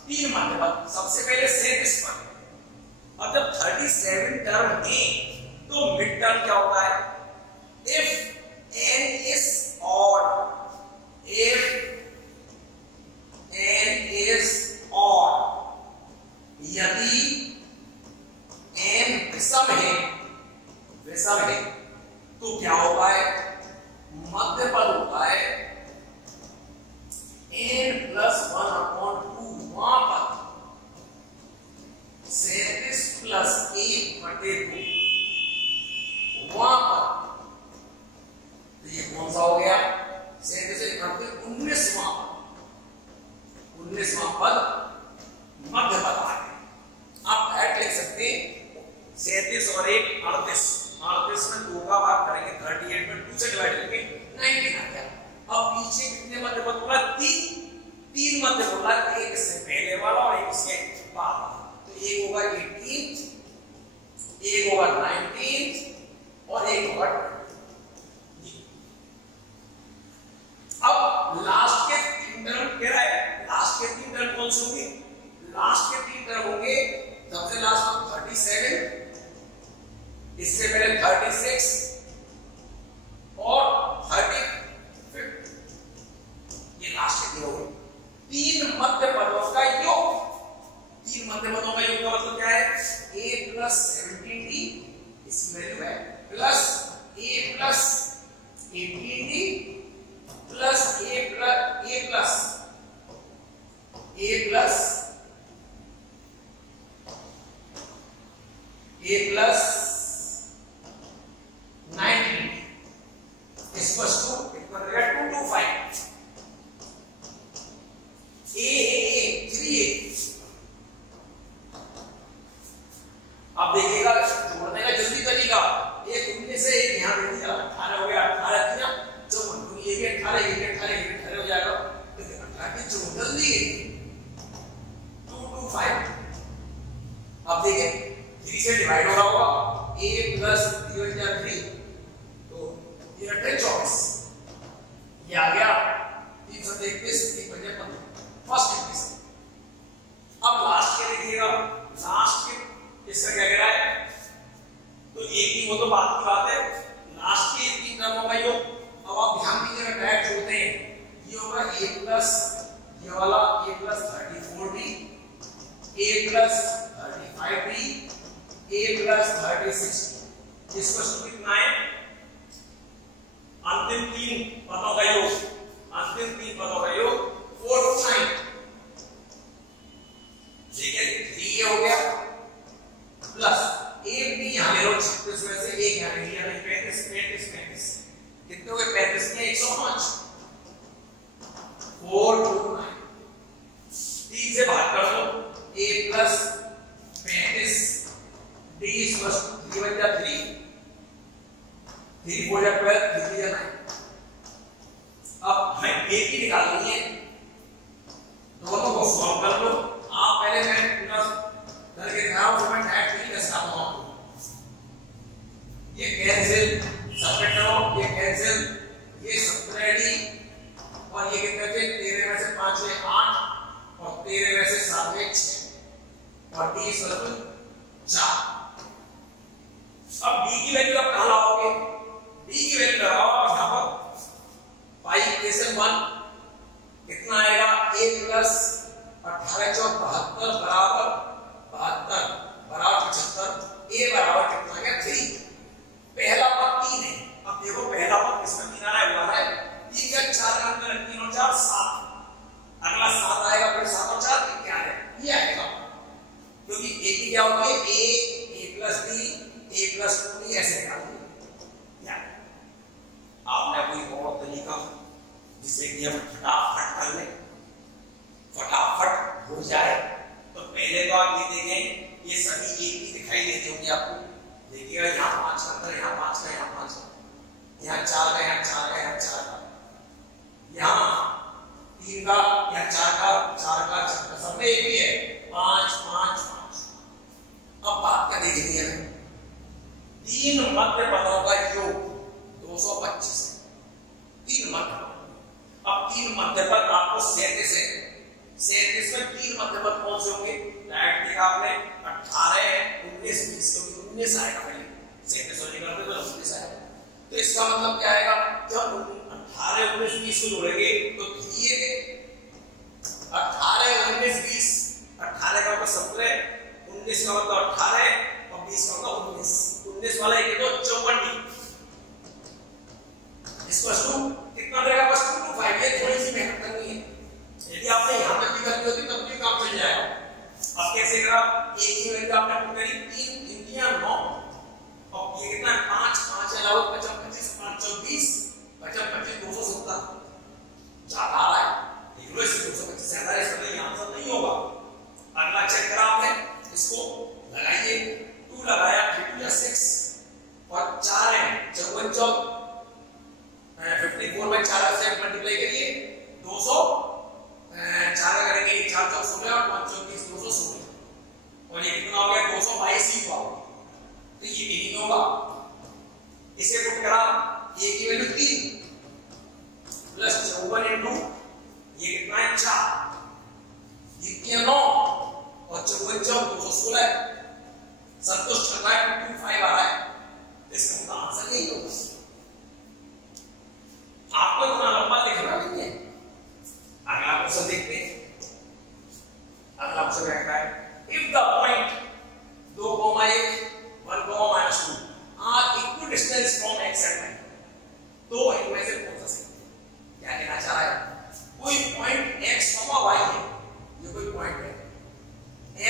तीन मध्य पद, सबसे पहले 37 पद, और जब 37 टर्म है तो मिड टर्म क्या होता है, if n is odd, if n is odd, यदि n विषम है तो क्या होता है, मध्य पद होता है n + 1/2, वहां पर 37 + 1/2 वहां पर, तो ये कौन सा हो गया 37 + 19वां पद मध्य पद आ गया। आप ऐड लिख सकते हैं 37 और 1 38, 38 में 2 का भाग करेंगे 38 में 2 से डिवाइड करेंगे 19 आ गया। अब पीछे कितने मध्य पद बोला, तीन मध्य बोला, एक इससे पहले वाला और एक इसके बाद वाला, तो एक होगा 18, एक होगा 19 और एक होगा 20। अब लास्ट के 3 टर्म कह रहा है, लास्ट के 3 टर्म कौन से होंगे, लास्ट के 3 टर्म होंगे, सबसे लास्ट में 37, इससे पहले 36 और 35, ये लास्ट के 3 होंगे। तीन मध्य पदों का योग, तीन मध्य पदों का योग का मतलब क्या है, a + 17d इसकी वैल्यू है plus a + 18d plus a plus 19 equals to 225। a 3a। अब देखिएगा जोड़ने का जल्दी तरीका, एक 19 से एक यहां दे दिया 18 हो गया, 18 दिया जो ये भी 18 हो जाएगा, तो 18 की जोड़ जल्दी 225। अब देखिए 3 से डिवाइड हो रहा होगा, a + 3 तो ये 24 ये आ गया 333, 3 × 5 फर्स्ट इक्वेशन। अब लास्ट के देखिएगा, लास्ट के इसका क्या कह रहा है, तो एक ही, वो तो बात की बात है, लास्ट के तीन टर्म होगा यो। अब आप ध्यान दीजिएगा, डायरेक्ट जोड़ते हैं, ये होगा a प्लस ये वाला a plus 34d, a plus 35d, a plus 36, इसको कितना है, अंतिम तीन पदों का योग, अंतिम तीन पदों का योग 4 to 9, ठीक है। 3 ये हो गया प्लस एक भी यहां ले लो, 36 में से एक यहां ले लिया, 35 कितने हो गए, 35 में 105, 4 to 9, 3 से भाग कर दो, a प्लस 35 d प्लस 3 बचा 3, 3 4 जा 12, 3 जा 9। अब हमें a की निकालनी है, दोनों को सॉल्व कर लो। आप पहले मैं पूरा करके दिखाऊं, फिर मैं डायरेक्ट नहीं कर सकता हूं आपको। ये कैंसिल, सबट्रैक्ट करो, ये कैंसिल, ये 17d और ये कितने थे, 13 में से 5 में 8 और 13 में से 7 में 6 और d इक्वल 4। अब d की वैल्यू आप कहां लाओगे, d की वैल्यू लगाओ यहां पर, पाई इक्वेशन 1 कितना आएगा, a प्लस 18 चौक 72 बराबर 75 a बराबर कितना आ गया 3। पहला पद 3 है। अब देखो पहला पद किसमें 3 आ रहा है, हुआ है 3 का 4 का अंतर 3 और 4 7, अगला 7 आएगा, फिर 7 और 4 क्या है, ये आएगा, क्योंकि a की क्या होती है, a plus b a plus 2b ऐसे निकालोगे। आपने कोई और तरीका जिससे कि हम फटाफट कर ले, फटाफट हो जाए, तो पहले तो आप ये देखें, ये सभी एक ही दिखाई देते होंगे आपको। देखिएगा यहाँ 5 का अंतर, यहाँ 5 का, यहाँ 5 का, यहाँ 4 का, यहाँ 4 का, यहाँ 4 का, यहाँ 3 का, यहाँ 4 का, 4 का, 4 का, सब में एक ही है, 5 5 5। अब बात क्या देखनी है, 3 मध्य पदों का योग 225 है, 3 मध्य। अब 3 मध्य पद आपको 37 है, 37 में 3 मध्य पद कौन से होंगे, डायरेक्ट देखा आपने, 18 19 20, क्योंकि 19 आएगा पहले, 37 और निकालते तो 19 आएगा। तो इसका मतलब क्या आएगा, जब 18 19 20 को जोड़ेंगे तो ये 18 19 20, 18 का मतलब 17, 19 का मतलब 18 और 20 का मतलब 19, 19 वाला एक तो 54d, इसको कितना रहेगा, बस 2 to 5। ये थोड़ी सी मेहनत करनी है, यदि आपने यहां तक भी करनी होती तब भी काम चल जाएगा। अब कैसे करा, एक ही वैल्यू आपने पुट करी, 3 इंडिया 9, और ये कितना 5 5 अलावा 25 25 5 24 25 25 270, ज्यादा आ रहा है, देख लो इससे 225 ज्यादा है, इसका ये आंसर नहीं होगा। अगला चेक करा आपने, इसको लगाइए, 2 लगाया 3 या 6 और 4 है 54 चौक 54 में 4 से मल्टीप्लाई करिए 200, 4 करेंगे 4 चौक 16 और 5 चौक 20 216, और ये कितना हो गया 222 ही हुआ, तो ये भी नहीं होगा। इसे पुट करा, a की वैल्यू 3 प्लस 54 इनटू ये कितना है 4, ये किया 9 और 54 चौक 216, संतुष्ट करना है 225 आ रहा है, इसका आंसर यही होगा। आपको इतना लंबा लिखना नहीं है। अगला क्वेश्चन देखते हैं, अगला क्वेश्चन कहता है, if the point 2, 1, 1, -2 are equidistance from x and y, तो इनमें से कौन सा सही है, क्या कहना चाह रहा है, कोई पॉइंट x, y है, ये कोई पॉइंट है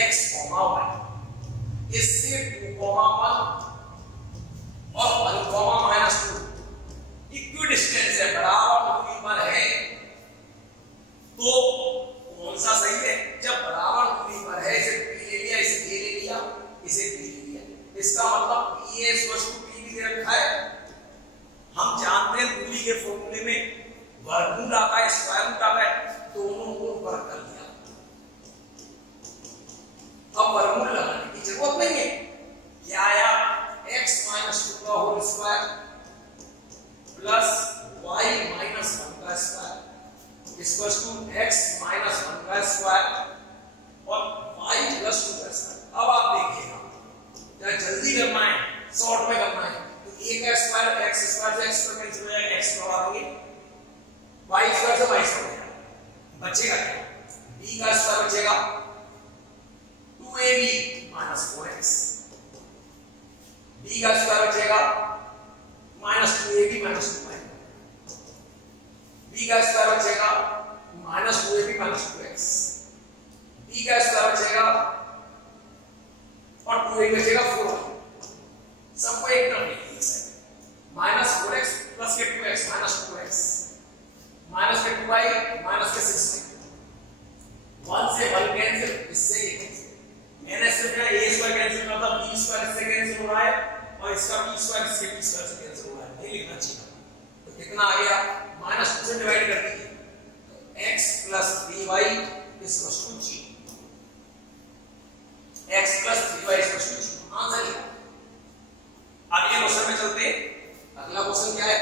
x, y, इससे 2, 1 और 1, -2 इक्विडिस्टेंस है, बराबर दूरी पर है, तो कौन सा सही है, जब बराबर दूरी पर है, इसे p ले लिया, इसे a ले लिया, इसे b ले लिया, इसका मतलब p a p भी दे रखा है। हम जानते हैं दूरी के फॉर्मूले में वर्गमूल आता है, स्क्वायर रूट आता है, दोनों को वर्ग कर लिया, अब वर्गमूल लगाने की जरूरत नहीं है, क्या आया x - 2 का होल स्क्वायर प्लस y - 1 का स्क्वायर इक्वल्स टू x - 1 का और y प्लस 2x। अब आप देखिएगा जरा जल्दी करना है, शॉर्ट में करना है, तो a का स्क्वायर x स्क्वायर से x स्क्वायर कैंसिल हो जाएगा, x लगा देंगे, y स्क्वायर से y स्क्वायर हो जाएगा, बचेगा क्या, b का स्क्वायर बचेगा 2ab माइनस 4x, b का स्क्वायर बचेगा minus 2ab minus 2y, b का स्क्वायर बचेगा minus 2ab minus 2x, b का स्क्वायर बचेगा और 2ab बचेगा 4y, सबको एक तरफ लिखिए माइनस 4x प्लस के 2x माइनस 2x माइनस के 2y माइनस के 6y, 1 से 1 कैंसिल, इससे ये कैंसिल, मैंने सिर्फ ना a स्क्वायर कैंसिल किया था, b स्क्वायर इससे कैंसिल हो रहा है और इसका b स्क्वायर इसके b स्क्वायर से कैंसिल हो रहा है, नहीं लिखना चाहिए। तो कितना आ गया, माइनस 2 से डिवाइड कर दीजिए, तो x plus 3y equals to g, x plus 3y equals to g, answer लिखा। अगले क्वेश्चन में चलते हैं। अगला क्वेश्चन क्या है,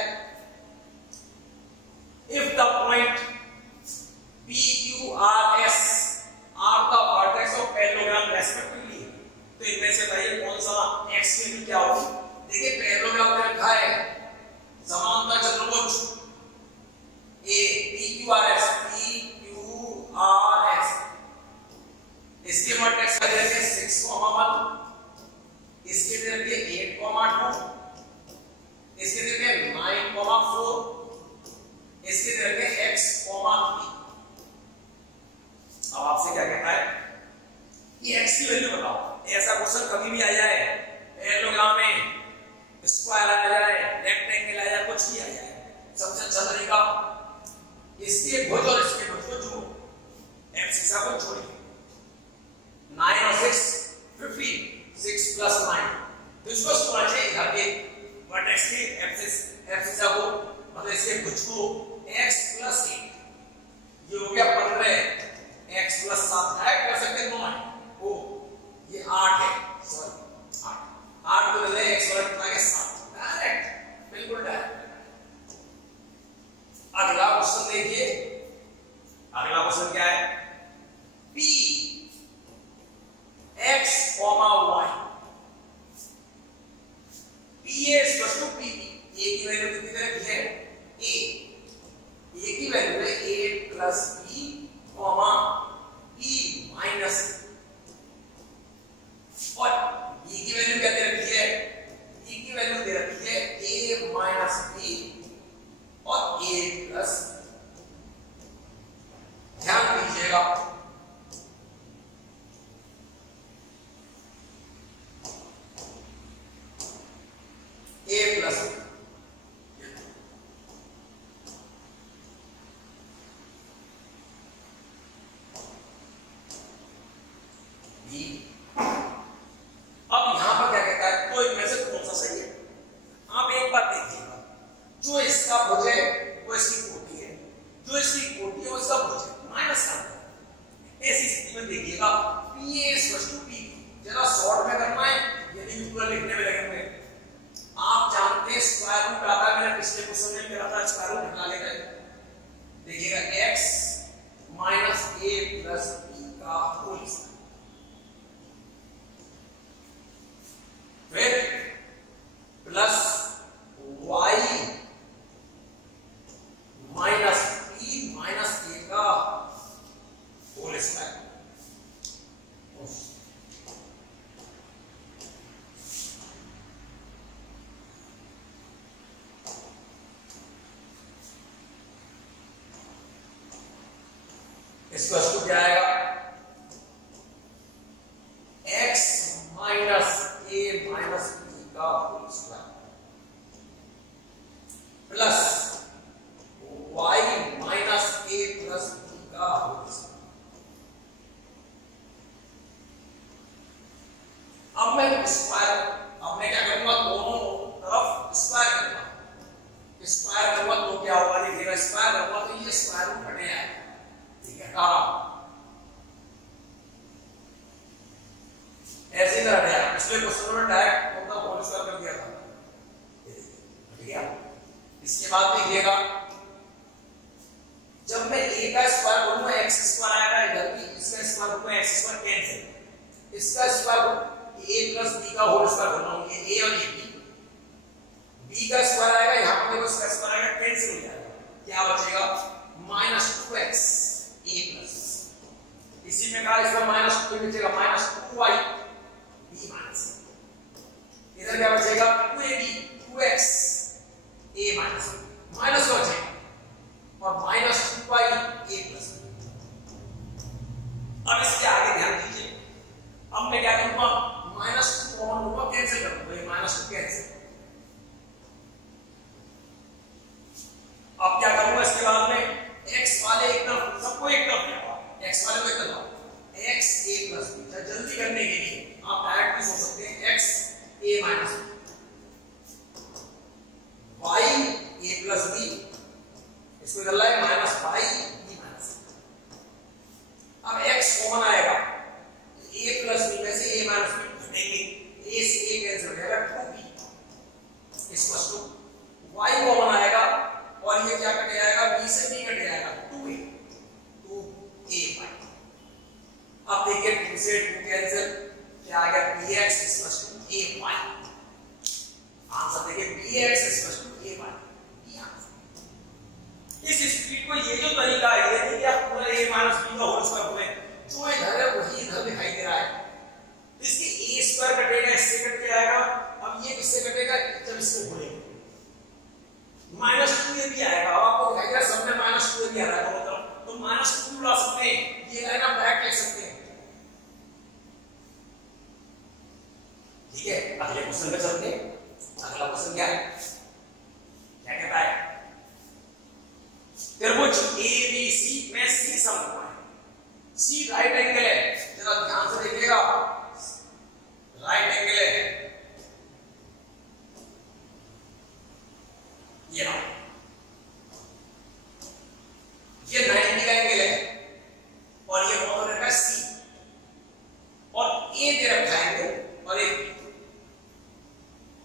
if the point PQRS are the vertex of parallelogram respectively, तो इनमें से बताइए कौन सा x की वैल्यू क्या होगी। देखिए पैरेललोग्राम में रखा है समांतर चतुर्भुज A PQRS, इसके वर्टेक्स का दे रखे 6,1, इसके दे रखे 8,2, इसके दे रखे 9,4, इसके दे रखे x,3। अब आपसे क्या कहता है कि x की वैल्यू बताओ। ऐसा क्वेश्चन कभी भी आ जाए, पैरेललोग्राम में स्क्वायर आ जाए, रेक्टेंगल आ जाए, कुछ भी आ जाए, सबसे अच्छा तरीका इसके भुज और इसके भुज को जोड़ो, x हिस्सा को जोड़िए, 9 और 6 15, 6 प्लस 9, तो इसको जोड़ना चाहिए इधर के वर्टेक्स के x हिस्सा को, मतलब इसके भुज को x प्लस 8, ये हो गया 15, x प्लस 7 डायरेक्ट कर सकते हैं, 9 है ओ ये 8 है, सॉरी 8 को ले लें, x वर्ग कितना है 7, डायरेक्ट, बिल्कुल डायरेक्ट। अगला क्वेश्चन देखिए, अगला क्वेश्चन क्या है, p x, y, p is equal to p, a की वैल्यू कितनी रखी है, a की वैल्यू है a plus b, e minus, और b की वैल्यू क्या दे रखी है, b की वैल्यू दे रखी है a माइनस b और a प्लस, ध्यान दीजिएगा a प्लस b। अब यहां पर क्या कहता है, तो इनमें से कौन सा सही है। आप एक बात देखिएगा, जो इसका भुज है वो इसकी कोटि है, जो इसकी कोटि है वो इसका भुज है, माइनस का। ऐसी स्थिति में देखिएगा p, जरा शॉर्ट में करना है, यदि पूरा लिखने में लगेंगे। आप जानते हैं स्क्वायर रूट आता है, मैंने पिछले क्वेश्चन में कहा था स्क्वायर रूट निकाले गए। देखिएगा x minus a plus b का होल स्क्वायर, फिर plus y minus b minus a का होल स्क्वायर, इसका स्क्वायर क्या आएगा, x minus a minus b का whole square plus y minus a plus b का होल स्क्वायर। अब मैं क्या करूंगा, दोनों तरफ स्क्वायर करूंगा, स्क्वायर करूंगा तो क्या होगा, देखिएगा स्क्वायर करूंगा तो ये स्क्वायर रूट हटे आएगा, ठीक है। ऐसे ही रहा है, पिछले क्वेश्चन में डायरेक्ट अपना होल स्क्वायर कर दिया था, ठीक है। इसके बाद देखिएगा, जब मैं a का स्क्वायर बोलूंगा x स्क्वायर आएगा, इधर भी इसका स्क्वायर रूट में x स्क्वायर कैंसिल, इसका square root a plus b का होल स्क्वायर बना होगा, ये a और ये b का स्क्वायर आएगा, यहां पर देखो इसका स्क्वायर आएगा, कैंसिल हो जाएगा, क्या बचेगा -2x a प्लस, इसी में कहा इसका -2 बचेगा -2y b माइनस, इधर क्या बचेगा 2ab 2x a minus minus का बचेगा और -2y a प्लस। अब इसके आगे ध्यान दीजिए, अब मैं क्या करूंगा -2 कॉमन लूंगा, कैंसिल कर दूंगा, ये -2 कैंसिल। अब क्या करूंगा इसके बाद में x वाले एक तरफ, सबको एक तरफ लाऊंगा, x वाले को एक तरफ, x a प्लस b, जल्दी करने के लिए आप डायरेक्ट भी सोच सकते हैं x a minus y a plus b, इसको इधर लाए -y b माइनस। अब x कॉमन आएगा, a प्लस b में से a माइनस b घटेंगे, a से a कैंसिल हो जाएगा 2b equals to y common आएगा और ये क्या कट जाएगा, b से b कट जाएगा 2a 2a। अब देखिए 2 से 2 कैंसिल, क्या आ गया bx equals to ay, answer देखिए bx इक्वल्स टू ay। इस स्पीड को ये जो तरीका है, ये नहीं कि आप पूरा a माइनस b का होल स्क्वायर करें, जो इधर है वही इधर दिखाई दे रहा है, इसकी a स्क्वायर कटेगा, इससे कट के आएगा, अब ये किससे कटेगा जब इसको भूलेंगे -2a भी आएगा, अब आपको दिखाई दे रहा है सब में -2a भी आ रहा है, तो -2 ला सकते हैं, ये लाइन आप डायरेक्ट लिख सकते हैं, ठीक है। अगले क्वेश्चन पे चलते हैं। अगला क्वेश्चन क्या है, क्या कहता है, त्रिभुज ABC में C समकोण है, C राइट एंगल है, जरा ध्यान से देखिएगा, राइट एंगल है, ये 90 का एंगल है और ये कौन रखा है C, और A दे रखा है एंगल, और एक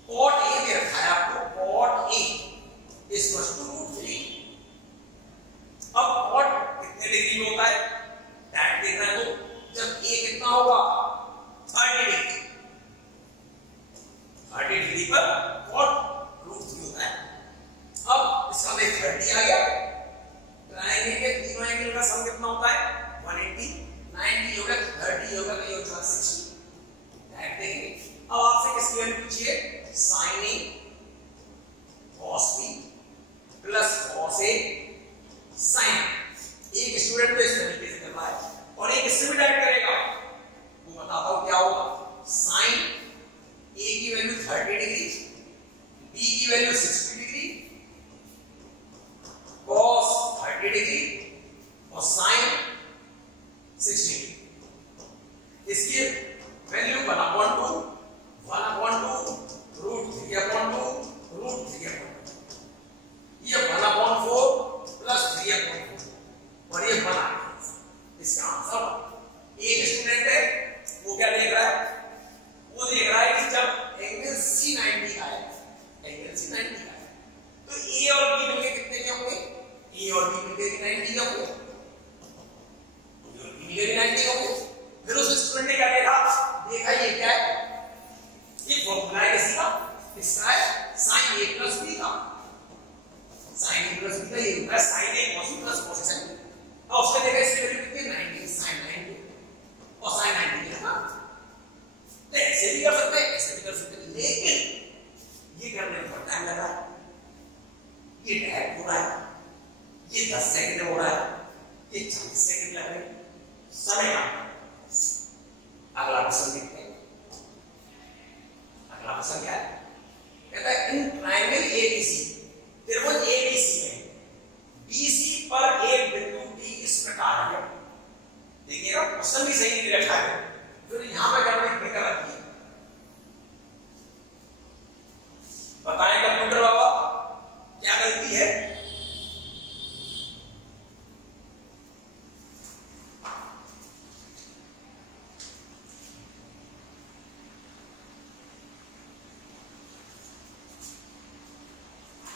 cot A दे रखा है आपको, cot A इक्वल्स टू √3। अब cot कितने डिग्री में होता है डायरेक्ट देखना है, तो जब a कितना होगा 30 डिग्री, 30 डिग्री पर cot √3 होता है। अब इसका में 30 आ गया, ट्रायंगल के तीनों एंगल का सम कितना होता है 180, 90 होगा 30 होगा, नहीं होगा 60, डायरेक्ट देखेंगे। अब आपसे किसकी वैल्यू पूछिए, sin A cos B plus cos A sin। एक स्टूडेंट तो इस तरीके से कर रहा है और एक इससे भी डायरेक्ट करेगा, वो बताता हूं क्या होगा, sin A की वैल्यू 30 डिग्री, B की वैल्यू 60 डिग्री, cos 30 डिग्री और sin 60 डिग्री। इसकी वैल्यू 1/2 √3/2 ये 1/4 प्लस 3/4 और ये 1/8। इसका आंसर एक स्टूडेंट है, वो क्या देख रहा है, वो देख रहा है कि जब एंगल C 90 का है, एंगल C 90 का है, तो A और B मिलके कितने के होंगे, A और B मिलके 90 के होंगे, A और B मिलके 90 के होंगे। फिर उस स्टूडेंट ने क्या देखा ये क्या है, ये फॉर्मूला है इसका, इसका है sin A प्लस B का, sin A प्लस B का ये होता है sin A cos B plus cos A sin। अब उसने देखा इसकी वैल्यू कितनी है 90, sin 90 और sin 90 है ना, तो ऐसे भी कर सकते हैं, ऐसे भी कर सकते हैं, लेकिन ये करने में टाइम लगा, ये डायरेक्ट हो रहा है, ये 10 सेकंड में हो रहा है, ये 40 सेकंड लग रहे हैं, समय का। अगला क्वेश्चन देखते हैं, अगला क्वेश्चन क्या है, कहता है इन ट्रायंगल ABC, त्रिभुज ABC में BC पर एक बिंदु D इस प्रकार है, देखिएगा क्वेश्चन भी सही नहीं रखा है, फिर यहां पे करने की फिक्र रखिए, बताएं कंप्यूटर बाबा क्या गलती है।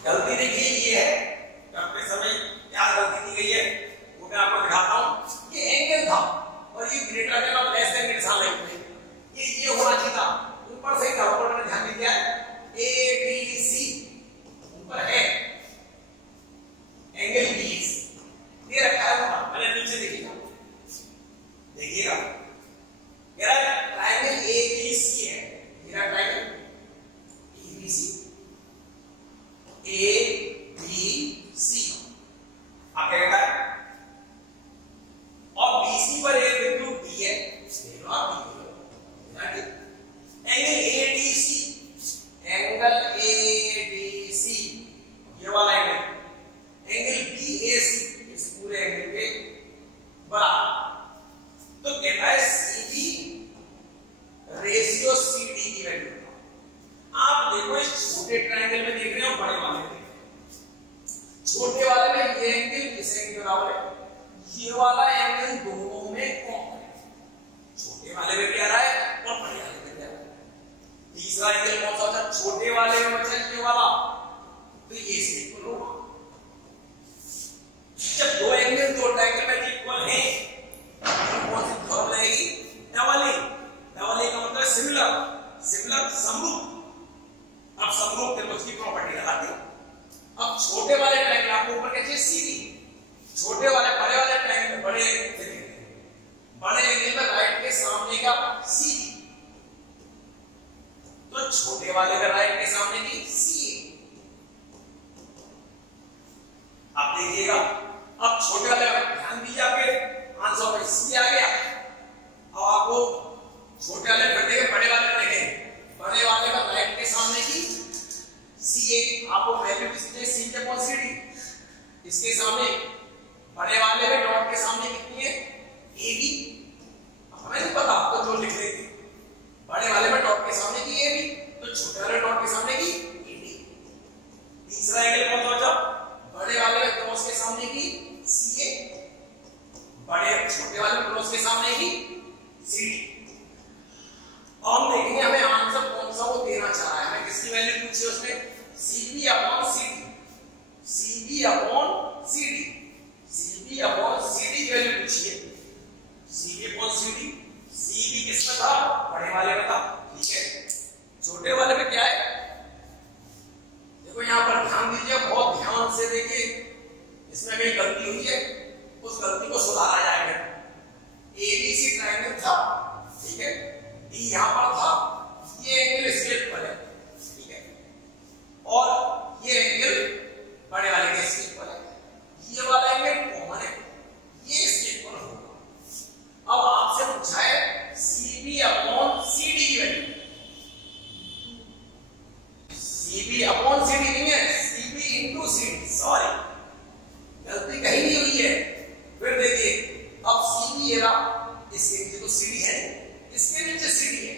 गलती देखिए ये है, करते समय क्या गलती दी गई है वो मैं आपको दिखाता हूं। ये एंगल था और ये एंगल बीस ये रखा है वहां, मैंने नीचे देखिएगा, देखिएगा मेरा ट्रायंगल एबीसी है, मेरा ट्रायंगल एबीसी एबीसी आप क्या कहता है, और बीसी पर एक बिंदु डी है, एंगल एडीसी, एंगल एडीसी ये वाला एंगल, एंगल बीएसी इस पूरे एंगल के बराबर, तो कहता है सीबी रेशियो सीडी की वैल्यू। आप देखो इस छोटे ट्रायंगल में देख रहे हो, बड़े वाले में, छोटे वाले में ये एंगल इस एंगल के बराबर है, ये वाला एंगल दोनों में कॉमन है, छोटे वाले में भी आ रहा है और बड़े वाले में भी आ रहा है। तीसरा एंगल कौन सा होता है, छोटे वाले में बचा ये वाला, तो ये इसके इक्वल होगा। जब दो एंगल दो ट्रायंगल में इक्वल हैं, कौन सी फॉर्मूला लगेगी, डबलिंग, डबलिंग का मतलब सिमिलर, सिमिलर समरूप। अब समरूप त्रिभुज की प्रॉपर्टी लगाते हैं। अब छोटे वाले ट्रायंगल आपको ऊपर कैसे सीधी, छोटे वाले बड़े वाले ट्रायंगल बड़े एंगल में राइट के सामने का सीधी, तो छोटे वाले में राइट के सामने की सी। आप देखिएगा अब छोटे वाले ध्यान दीजिए, आपके आंसर में सी आ गया। अब आपको छोटे वाले फिर देखें, बड़े वाले में देखें, बड़े वाले में राइट के सामने की सी ए, आपको वैल्यू किसकी चाहिए, सी के अपॉन सी डी, इसके सामने बड़े वाले में डॉट के सामने कितनी है, ए बी, हमें नहीं पता तो जो लिख लेंगे, बड़े वाले में डॉट के सामने की ए बी, तो छोटे वाले डॉट के सामने की ए डी। तीसरा एंगल कौन सा बचा, बड़े वाले में क्रॉस के सामने की सी ए, बड़े छोटे वाले में क्रॉस के सामने की सी डी। और हम देखेंगे हमें आंसर कौन सा वो देना चाह रहा है, हमें किसकी वैल्यू पूछी है उसने, CB upon CD, CB upon CD, CB upon CD की वैल्यू पूछी है, सीबी अपॉन सीडी, सीबी किसमें था, बड़े वाले में था, ठीक है। छोटे वाले में क्या है, देखो यहां पर ध्यान दीजिए, बहुत ध्यान से देखिए, इसमें कहीं गलती हुई है, उस गलती को सुधारा जाएगा। एबीसी ट्रायंगल था, ठीक है, डी यहां पर था, ये एंगल इसके इक्वल है, ठीक है, और ये एंगल बड़े वाले के इसके इक्वल है, ये वाला एंगल कॉमन है, ये इसके इक्वल होगा। अब आपसे पूछा है सीबी अपॉन सीडी की वैल्यू, सीबी अपॉन सीडी नहीं है, सीबी इनटू सीडी, सॉरी गलती कहीं नहीं हुई है। फिर देखिए अब सीबी ये रहा, इसके नीचे तो सीडी है, इसके नीचे सीडी है,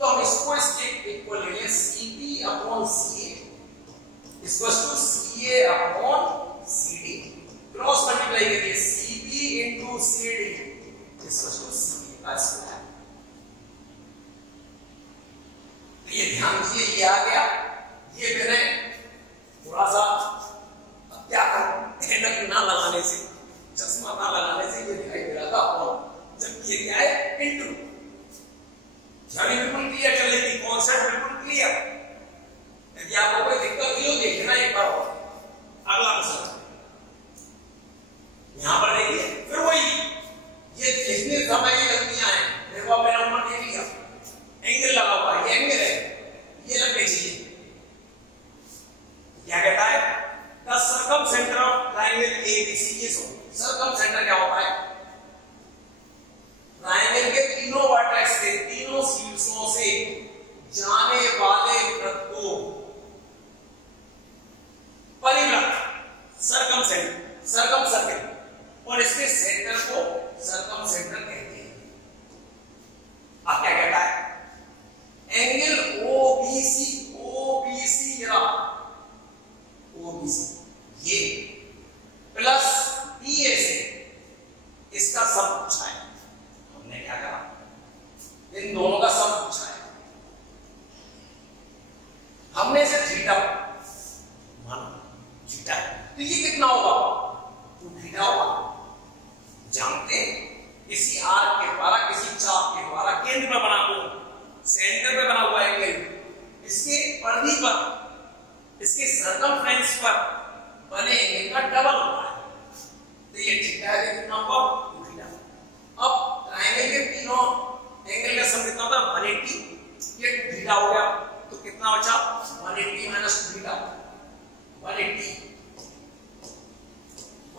तो हम इसको इसके इक्वल ले लें, CB upon CA equals to CA upon CD, cross multiply करिए, CB into CD equals to CA का स्क्वायर। ये ध्यान दीजिए, ये आ गया, ये मैंने थोड़ा सा क्या ऐनक ना लगाने से, चश्मा ना लगाने से ये दिखाई दे रहा था, और जब ये क्या है इनटू, यानी बिल्कुल क्लियर चलेगी, कॉन्सेप्ट बिल्कुल क्लियर। यदि आपको कोई दिक्कत हुई हो देखना एक बार और। अगला क्वेश्चन यहां पर देखिए, फिर वही ये लिखने समय की गलतियां हैं, देखो अब मैंने नंबर देख लिया, एंगल लगा हुआ है, ये एंगल है, ये लगने चाहिए, क्या कहता है, the circum centre of triangle ABC is, circum centre क्या होता है, ट्रायंगल के तीनों वर्टेक्स से, तीनों शीर्षों से जाने वाले वृत्त को परिवृत्त, सर्कम सेंटर, सर्कम सर्कल, और इसके सेंटर को सर्कम सेंटर कहते हैं। अब क्या कहता है, एंगल ओबीसी, ओबीसी ओबीसी ये प्लस बीएसी, इसका सम पूछा है, हमने क्या करा, इन दोनों का सम पूछा है, हमने इसे थीटा माना, थीटा तो ये कितना होगा, तो थीटा होगा। जानते हैं किसी आर्क के द्वारा, किसी चाप के द्वारा केंद्र में बना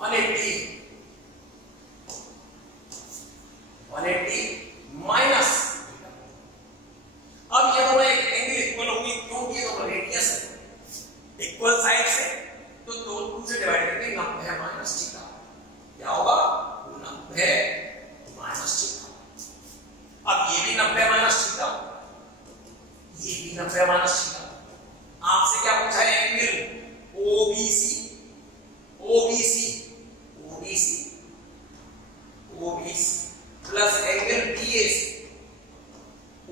180 माइनस। अब ये दोनों एक एंगल इक्वल होगी क्योंकि ये दोनों रेडियस है इक्वल साइड से, तो 2 से डिवाइड करके 90 माइनस थीटा क्या होगा 90 माइनस थीटा। अब ये भी 90 माइनस थीटा, ये भी 90 माइनस थीटा। आपसे क्या पूछा है angle OBC plus angle BAC.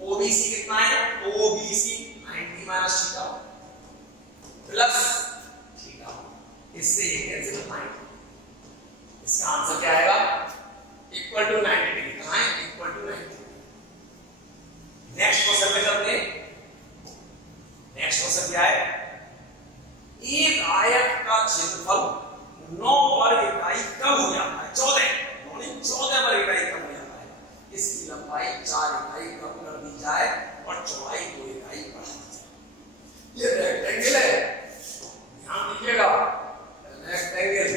OBC कितना है OBC 90 minus theta plus theta, इससे ये कैंसिल होता है। इसका आंसर क्या आएगा इक्वल टू 90 डिग्री। कहां है इक्वल टू 90। नेक्स्ट क्वेश्चन में चलते हैं। नेक्स्ट क्वेश्चन क्या है, एक आयत का क्षेत्रफल 9 वर्ग इकाई कम हो जाता है 14 वर्ग इकाई कम हो जाता है। इसकी लंबाई 4 इकाई कम कर दी जाए और चौड़ाई 2 इकाई बढ़ा दी जाए। ये रेक्टेंगल है, ध्यान दीजिएगा रेक्टेंगल,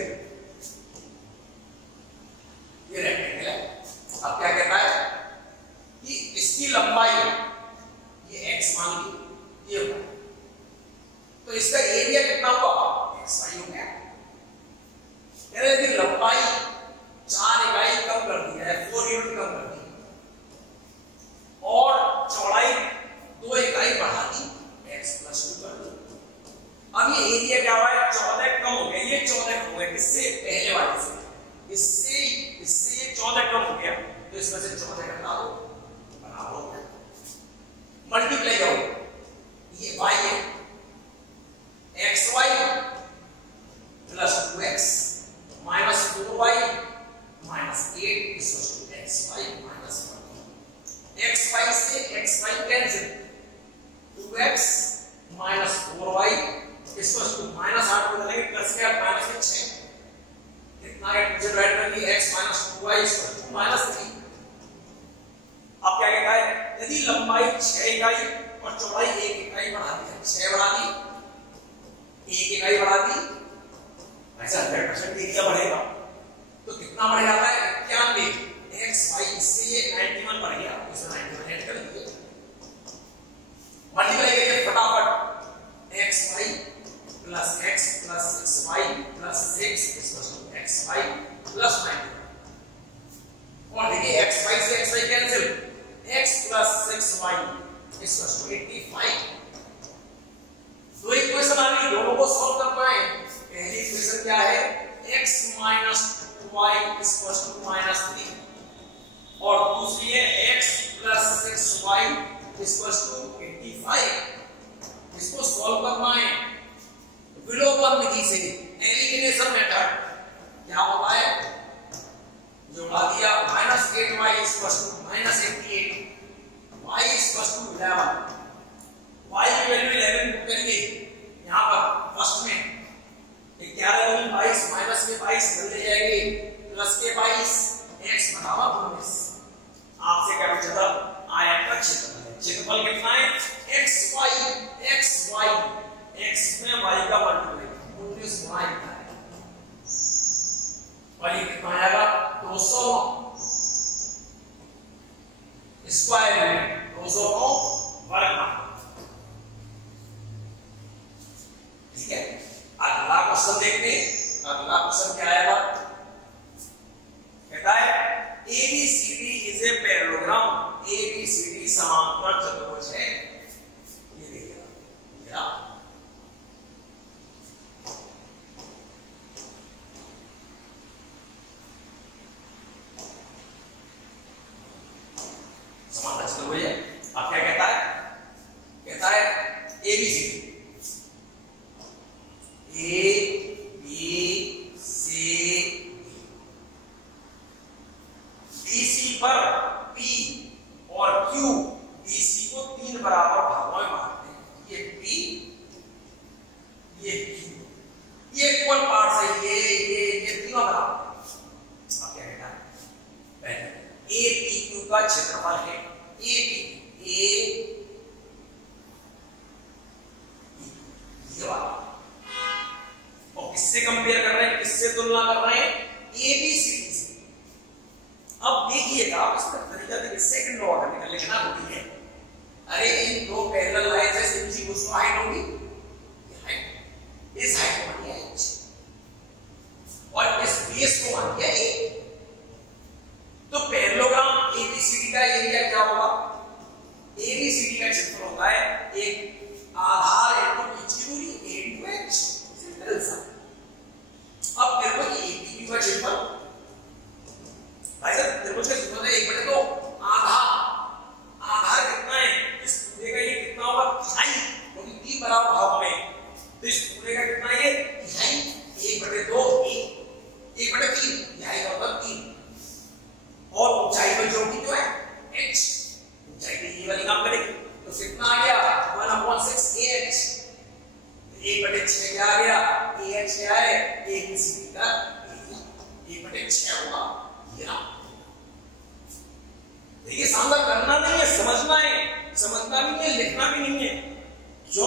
ये रेक्टेंगल है। अब क्या कहता है कि इसकी लंबाई ये x मान ली ये होगा, तो इसका एरिया कितना हुआ xy हो गया। यदि लंबाई 4 इकाई कम कर दी है 4 यूनिट कम कर दी और चौड़ाई 2 इकाई बढ़ा दी x + 2 कर दी। अब ये एरिया क्या हुआ है 14 कम हो गया, ये 14 कम हो गया किससे पहले वाले से, इससे ये 14 कम हो गया, तो इसमें से 14 घटा दो बराबर हो गया। मल्टीप्लाई करो, ये y है xy plus 2x minus 4y minus 8 xy minus 1। xy से xy cancel, 2x minus 4y minus 8 को बदलेंगे प्लस के माइनस के 6, कितना है 2 से डिवाइड करेंगे x माइनस 2y माइनस 3। अब क्या कहता है यदि लंबाई 6 इकाई और चौड़ाई 1 इकाई बढ़ा दी, 6 बढ़ा दी 1 इकाई बढ़ा दी, ऐसा 100% एरिया बढ़ेगा तो कितना बढ़ जाता है 91। xy इससे ये 91 बढ़ गया, इसमें 91 ऐड कर दीजिए, मल्टीप्लाई करिए फटाफट xy plus x plus 6y plus 6 xy plus 91 और देखिए xy से xy cancel, x plus 6y equals to 85। तो इक्वेशन आ गई, दोनों को सॉल्व करना है। पहली इक्वेशन क्या है x minus 2y equals to minus 3 और दूसरी है x plus 6y equals to 85। इसको सॉल्व करना है विलोपन विधि से, एलिमिनेशन मेथड। क्या होता है जोड़ा दिया minus 8y equals to minus 88, y equals to 11, y की वैल्यू 11 पुट करिए यहां पर फर्स्ट में 11 दूनी 22 माइनस में 22 बदल जाएंगे प्लस के 22 x बराबर 19। आपसे क्या पूछा आयत का क्षेत्रफल कितना है xy x में y का मल्टीप्लाई 19 गुणा इतना है और ये कितना आएगा 200 स्क्वायर में 200 वर्ग। ठीक है, अगला क्वेश्चन देखते हैं। अगला क्वेश्चन क्या आएगा, कहता है ABCD is a parallelogram, ABCD समांतर चतुर्भुज है। ये देखिएगा समांतर चतुर्भुज है। अब क्या कहता है ABCD BC पर P और Q, BC को 3 बराबर भागों में बांटते हैं। ये P ये Q, ये इक्वल पार्ट्स है, ये तीनों बराबर। अब क्या कहता है पहले APQ का क्षेत्रफल है AP, ये वाला, और किससे कंपेयर कर रहे हैं, किससे तुलना कर रहे हैं सेकंड लॉ का लिखना होती है। अरे इन दो पैरेलल लाइंस है, इनकी कुछ हाइट होगी, इस हाइट को मानिए h और इस बेस को मानिए a। तो पैरेललोग्राम एबीसीडी का एरिया क्या होगा? एबीसीडी का क्षेत्रफल होता है एक आधार इनटू बीच की दूरी a इनटू h। सिंपल सा। अब मेरे को एबी का क्षेत्रफल, भाई साहब त्रिभुज का क्षेत्रफल है 1/2, आधार कितना है इस पूरे का, ये कितना होगा? तिहाई, क्योंकि 3 बराबर भागों में तो इस पूरे का कितना है? तिहाई। 1/2 1/3 तिहाई का मतलब 3। और ऊंचाई पर जो की जो है h, ऊंचाई पे ये वाली काम करेगी तो कितना आ गया? 1/6 ah। 1/6 क्या आ गया? ah क्या है? एबीसीडी का एरिया 1/6 होगा। ये ना देखिए, सामना करना नहीं है, समझना है, समझना भी नहीं है, लिखना भी नहीं है। जो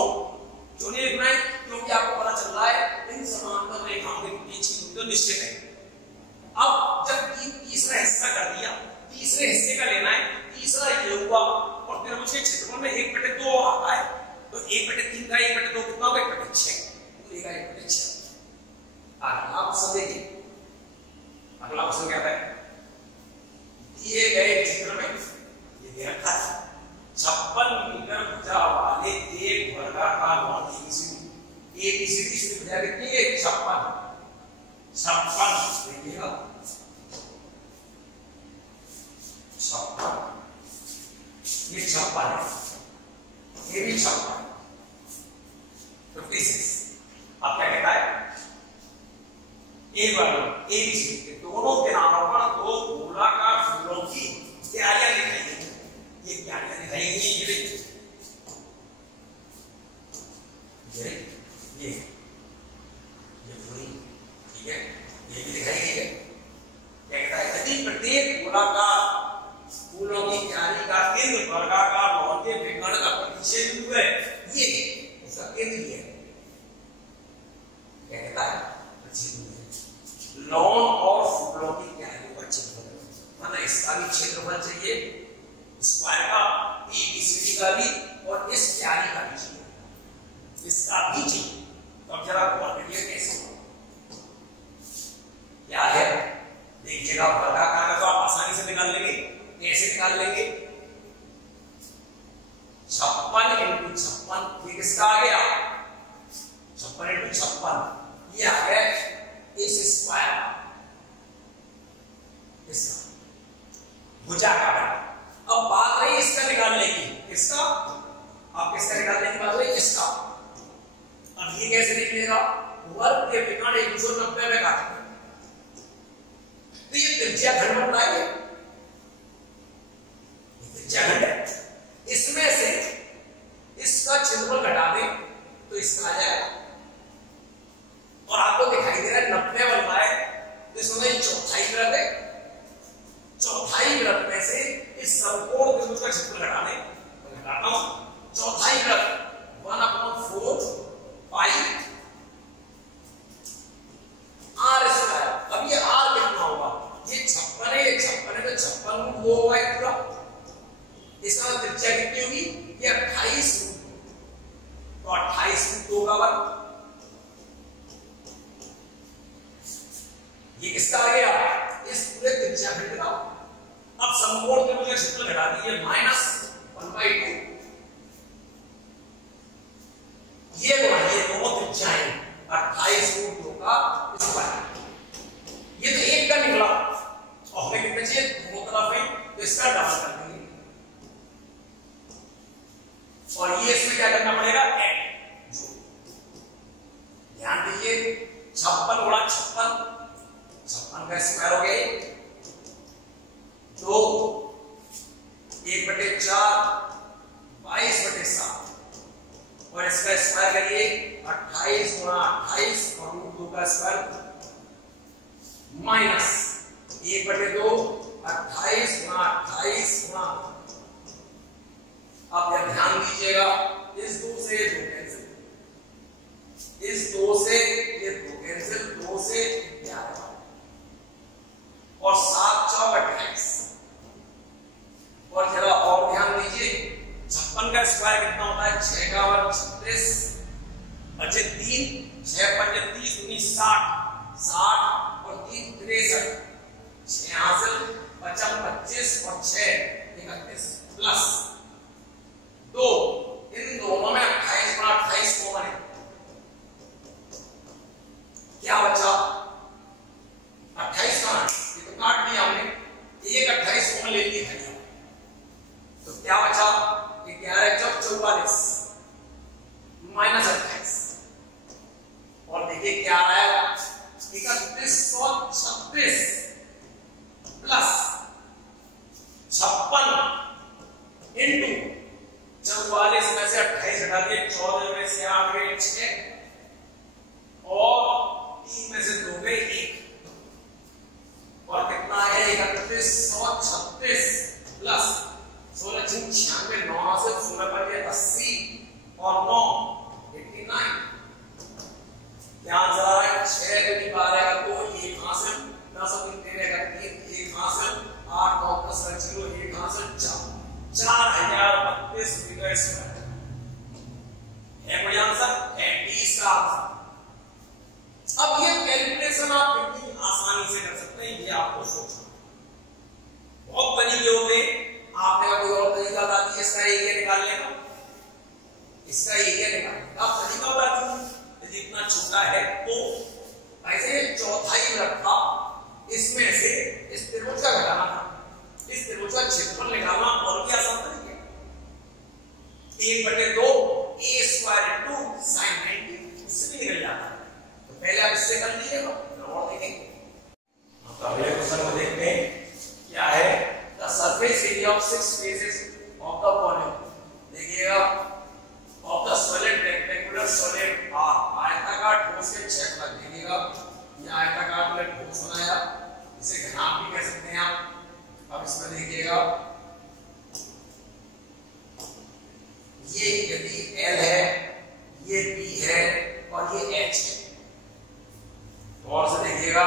नहीं लिखना है क्योंकि आपको पता चल रहा है इन समांतर रेखाओं के बीच की दूरी तो निश्चित है। अब जब तीसरा हिस्सा कर दिया, तीसरे हिस्से का लेना है, तीसरा ये हुआ और फिर मुझे क्षेत्रफल में 1/2 आता है तो 1/3 का 1/2 कितना होगा? 1/6, पूरे का 1/6। अगला क्वेश्चन देखिए, अगला क्वेश्चन क्या है? दिए गए चित्र में ये दे रखा है 56 मीटर भुजा वाले एक वर्गाकार लॉन एबीसीडी से भुजा कितनी है? 56 देखिएगा 56, ये 56 है, ये भी 56, 56। अब क्या कहता है? एक बार एबीसी के दोनों किनारों पर दो गोलाकार फूलों की क्यारियां दिखाई गई। ये क्यारियां दिखाई गई, ये पूरी, ठीक है, ये भी दिखाई गई है। क्या कहता है? यदि प्रत्येक गोलाकार फूलों की क्यारी का केंद्र वर्गाकार लॉन के विकर्ण का प्रतिच्छेद बिंदु है, ये उसका केंद्र है। क्या कहता है? लॉन और फूलों की क्यारियों का क्षेत्रफल, माना इसका भी क्षेत्रफल चाहिए, स्क्वायर का, एबीसीडी का भी, और इस क्यारी का भी चाहिए, इसका भी चाहिए। तो अब जरा गौर करिए कैसे क्या है, देखिएगा। वर्गाकार का तो आप आसानी से निकाल लेंगे, कैसे निकाल लेंगे? 56 × 56, ये किसका आ गया? 56 × 56, ये आ गया इस स्क्वायर, इसका भुजा का। अब बात रही इसका निकालने की, किसका? अब किसका निकालने की बात रही? इसका। अब ये कैसे निकलेगा? वर्ग के विकर्ण 190 में काटेंगे तो ये त्रिज्या खंड बनता है, त्रिज्या खंड है। इसमें से इसका क्षेत्रफल घटा दें तो इसका आ जाएगा, और आपको दिखाई दे रहा है 90 बन रहा है, तो इसमें चौथाई वृत्त है, चौथाई वृत्त में से इस समकोण बिंदु का क्षेत्रफल घटा दें, तो घटाता हूं। चौथाई वृत्त 1/4 पाई r स्क्वायर। अब ये r कितना होगा? ये 56 है, ये 56 है तो 56 × 2 होगा पूरा। इसका त्रिज्या कितनी होगी? ये 28, तो 28 × 2 का वर्ग। ये किसका आ गया? इस पूरे त्रिज्या खंड का। अब समकोण त्रिभुज का क्षेत्रफल घटा दीजिए, -1/2। ये दोनों त्रिज्याएं 28 × 2 का स्क्वायर। ये तो एक का निकला, और हमें कितने चाहिए? दोनों तरफ है, तो इसका डबल कर देंगे, और ये इसमें क्या करना पड़ेगा? ऐड। ध्यान दीजिए, 56 × 56, 56 का स्क्वायर हो गया 2, 1/4 22/7, और इसका स्क्वायर करिए 28 × 28 और √2 का स्क्वायर माइनस 1/2 28 × 28 गुणा। अब यह ध्यान दीजिएगा, इस 2 से 2 कैंसिल, इस 2 से ये 2 कैंसिल, 2 से 11 और 7 × 4 = 28, और 3636 प्लस 56 इंटू 44 में से 28 हटा दिए, 14 में से 8 गए 6 और 3 में से 2 गए 1 और कितना है 3136 प्लस 16 96 9 से 16 पर गया 80 और 9 89। ध्यान जरा 6 दूनी 12 का 2 1 हासिल 10 और 3 13 का 3 1 हासिल 8 9 10 का 0 1 हासिल 4032 मीटर स्क्वायर है कोई आंसर है 20 का आंसर। अब ये कैलकुलेशन आप कितनी आसानी से कर सकते हैं ये आपको सोचना। बहुत तरीके होते हैं, आपने कोई और तरीका बता दिया इसका एरिया निकालने का, इसका एरिया निकालने का आप तरीका बता दीजिए। यदि इतना छोटा है तो ऐसे चौथाई रखा, इसमें से इस त्रिभुज का घटाना था, इस त्रिभुज का क्षेत्रफल निकालना और क्या आसान तरीका 1/2 a स्क्वायर इनटू sin 90 इससे भी निकल जाता है। तो पहले आप इससे कर लीजिएगा फिर और देखेंगे। तो अगले क्वेश्चन को देखते हैं क्या है the surface area of 6 faces of the volume. देखिएगा of the solid rectangular solid or आयताकार ठोस के क्षेत्रफल देखिएगा ये आयताकार में ठोस बनाया, इसे घनाभ भी कह सकते हैं आप। अब इसमें देखिएगा ये यदि L है, ये B है और ये H है। और से देखिएगा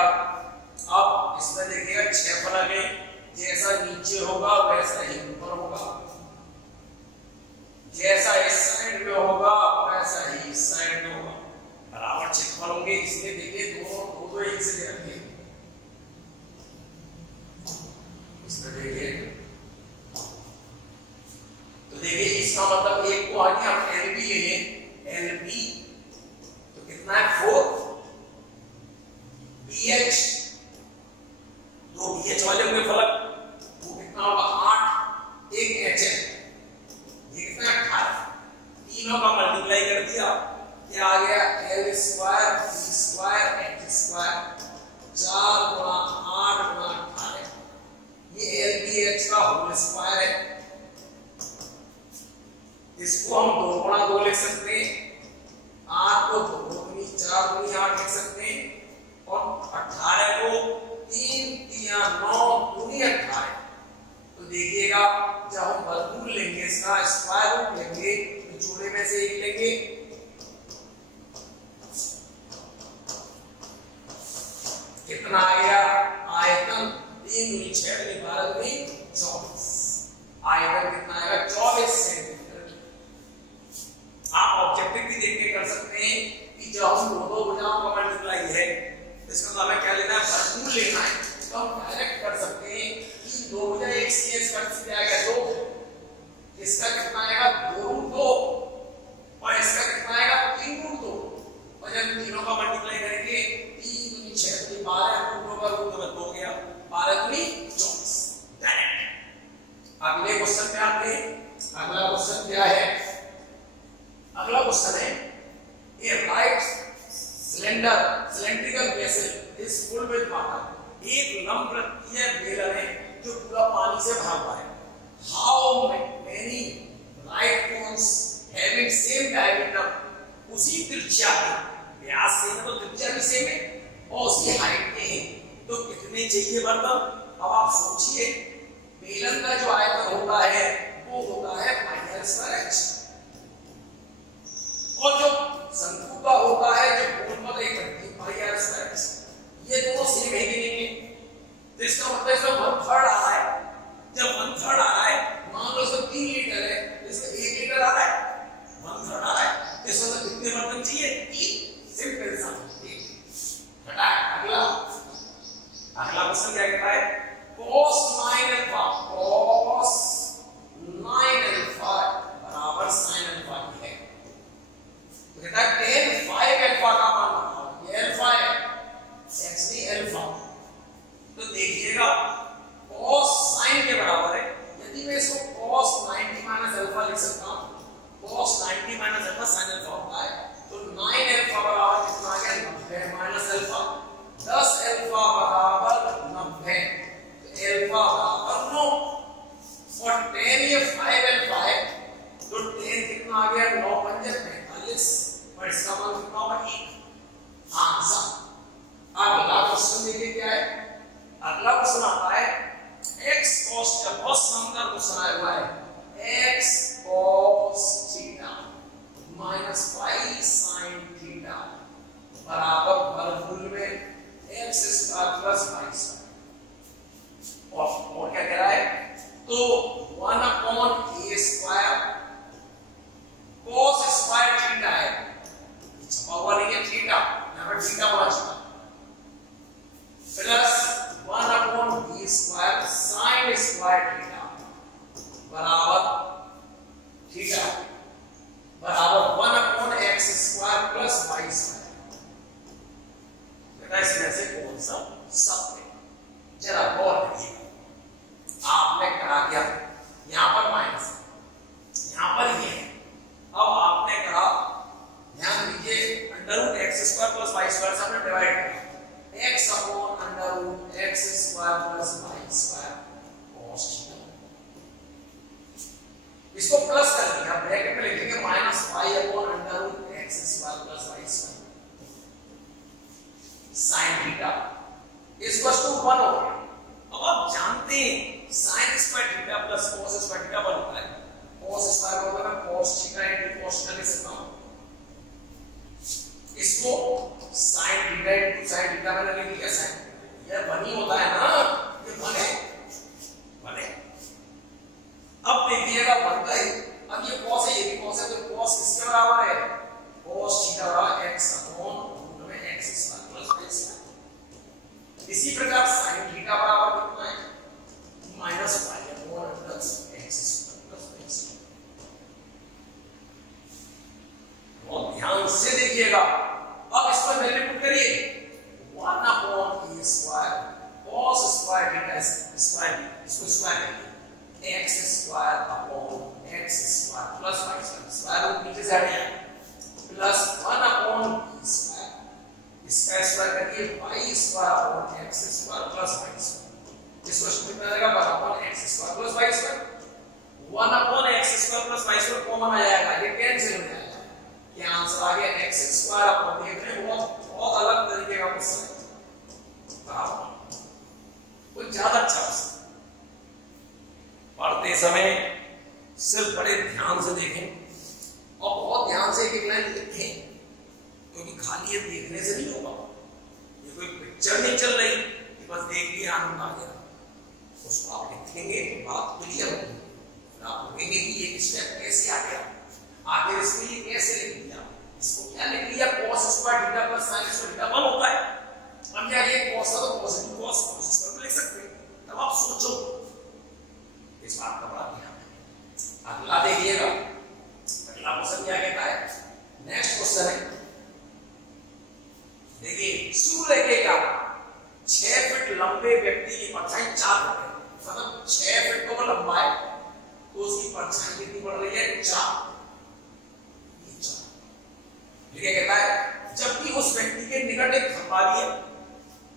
अब इसमें देखिएगा 6 फलक है, जैसा नीचे होगा वैसा ही ऊपर होगा, जैसा इस साइड में होगा वैसा ही इस साइड में होगा, बराबर क्षेत्रफल होंगे। इसलिए देखिए दो एक से दे रखे। इसमें देखिए तो देखिए इसका मतलब एक को आगे हम LB लेंगे, LB तो कितना है 4 BH, दो BH वाले हुए फलक वो कितना होगा 8, एक H है ये कितना 18, तीनों का मल्टीप्लाई कर दिया क्या आ गया L square B square H square 4 गुणा 8 गुणा 18, ये LBH का होल स्क्वायर है। इसको हम 2 गुणा 2 लिख सकते हैं, 8 को 2 गुनी 4 गुनी 8 लिख सकते हैं और 18 को 3 3 9 गुनी 18। तो देखिएगा जब हम वर्गमूल लेंगे इसका स्क्वायर रूट लेंगे तो जोड़े में से 1 लेंगे, कितना आएगा आयतन 3 गुनी 6 गुनी 12 गुनी 24, आयतन कितना आएगा 24 सेंटीमीटर। आप ऑब्जेक्टिव भी देख के कर सकते हैं कि जब हम दो भुजाओं का मल्टीप्लाई है इसका मतलब हमें क्या लेना है वर्गमूल लेना है। तो हम डायरेक्ट कर सकते हैं कि दो भुजा एक सी एस कट से आएगा 2, इसका कितना आएगा 2 रूट 2 और इसका कितना आएगा 3 रूट 2 और जब तीनों का मल्टीप्लाई करेंगे 3 दूनी 6 दूनी 12 रूट 2 का रूट 2 हो गया 12 दूनी 24 डायरेक्ट। अगले क्वेश्चन पे आते हैं। अगला क्वेश्चन क्या है, अगला क्वेश्चन है ए right cylindrical vessel is full with water। एक लंबवृत्तीय बेलन है जो पूरा पानी से भरा हुआ है। How many right cones having same diameter उसी त्रिज्या के व्यास से तो त्रिज्या भी सेम है और उसी हाइट में है तो कितने चाहिए बर्तन। अब आप सोचिए बेलन का जो आयतन होता है वो होता है πr²h और जो शंकु का होता है जो गुणपद एक πr², ये दोनों सेम है कि नहीं। तो इसका मतलब इसमें 1/3 आ रहा है। जब 1/3 आ रहा है मान लो इसमें 3 लीटर है इसमें 1 लीटर आ रहा है 1/3 आ रहा है इसमें तो कितने बर्तन चाहिए 3। सिंपल सा हटा। अगला क्वेश्चन क्या कहता है cos 9α बराबर sin α है। कहता है tan 5α का मान बताओ, ये अल्फा है एक्चुअली अल्फा। तो देखिएगा cos sin के बराबर है। यदि मैं इसको cos 90 अल्फा लिख सकता हूं, cos 90 अल्फा sin अल्फा होता है तो 9α बराबर कितना आ गया 90 अल्फा। 10 अल्फा सब में। जरा गौर करिए, आपने करा क्या, यहां पर माइनस, यहां पर ये है। अब आपने कहा, ध्यान दीजिए, under root x square plus y square से आपने डिवाइड किया, x upon under root x square plus y square cos theta. इसको प्लस कर दिया, ब्रैकेट में लिखेंगे minus y upon under root x square plus y square sin theta equals to 1 हो गया। अब आप जानते हैं sin square theta plus cos square theta 1 होता है। cos स्क्वायर को मैं cos theta into cos theta लिख सकता हूं। इसको sin theta into sin theta मैंने लिख लिया sin। ये 1 ही होता है ना, ये 1 है, 1 है। अब देखिएगा 1 का ही, अब ये cos है, ये भी cos है, तो cos किसके बराबर है, cos थीटा बराबर x अपॉन रूट में x square plus y square. इसी प्रकार sin थीटा बराबर कितना है, minus y upon plus x square plus y square. और ध्यान से देखिएगा, अब इस पर वैल्यू पुट करिए, 1 upon e square cos square theta square, इसको स्क्वायर करिए, x square upon x square plus y square, square root नीचे से हट जाए, प्लस 1 अपॉन e स्क्वायर, इसका स्क्वायर करिए y square upon x square plus y square. इसको कितना आएगा, 1 upon x square plus y square. 1 upon x square plus y square common आ जाएगा, ये कैंसिल हो जाएगा। ये आंसर आ गया x स्क्वायर अपॉन, देख रहे हैं बहुत अलग तरीके का क्वेश्चन है, कुछ ज्यादा अच्छा क्वेश्चन। पढ़ते समय सिर्फ बड़े ध्यान से देखें और बहुत ध्यान से एक लाइन लिखें, क्योंकि खाली ये देखने से नहीं होगा। ये कोई पिक्चर नहीं चल रही कि बस देख लिया आनंद आ गया, उसको आप लिखेंगे तो बात क्लियर होगी। आप लिखेंगे कि ये स्टेप कैसे आ गया, आखिर इसमें ये कैसे लिख दिया, इसको क्या लिख लिया, cos square theta plus sin square theta 1 होता है। अब क्या ये cos है तो पॉजिटिव cos स्क्वायर लिख सकते हैं। तब आप सोचो, इस बात का बड़ा ध्यान है। अगला देखिएगा, अगला क्वेश्चन क्या कहता है, नेक्स्ट क्वेश्चन है, देखिए सूर्य का 6 फीट लंबे व्यक्ति की परछाई 4 फीट है, मतलब 6 फीट को लंबा है तो उसकी परछाई कितनी बढ़ रही है, 4। ये कहता है जबकि उस व्यक्ति के निकट एक खंभा भी है,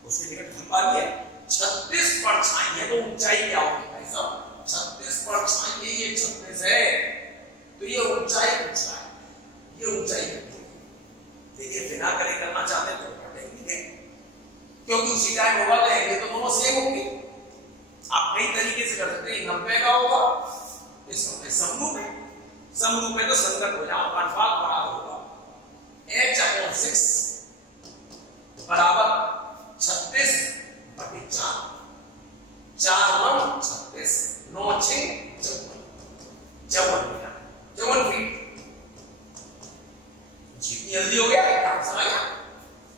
उसके निकट खंभा भी है, 36 परछाई है, तो ऊंचाई क्या होगी भाई साहब, 36 परछाई है, ये 36 है, तो ये ऊंचाई पूछा है, ये ऊंचाई कितनी है। देखिए बिना करे करना चाहते तो करेंगे, क्योंकि उसी टाइम होगा तो एंगल तो दोनों सेम होंगे। आप कई तरीके से कर सकते हैं, 90 का होगा, इसमें समरूप है, समरूप है तो संगत हो जाओ, अनुपात बराबर होगा, h अपॉन 6 बराबर 36 बटे 4, 4 1 36, 9 6 54 मीटर, 54 फीट। जितनी जल्दी हो गया काम समझ गया।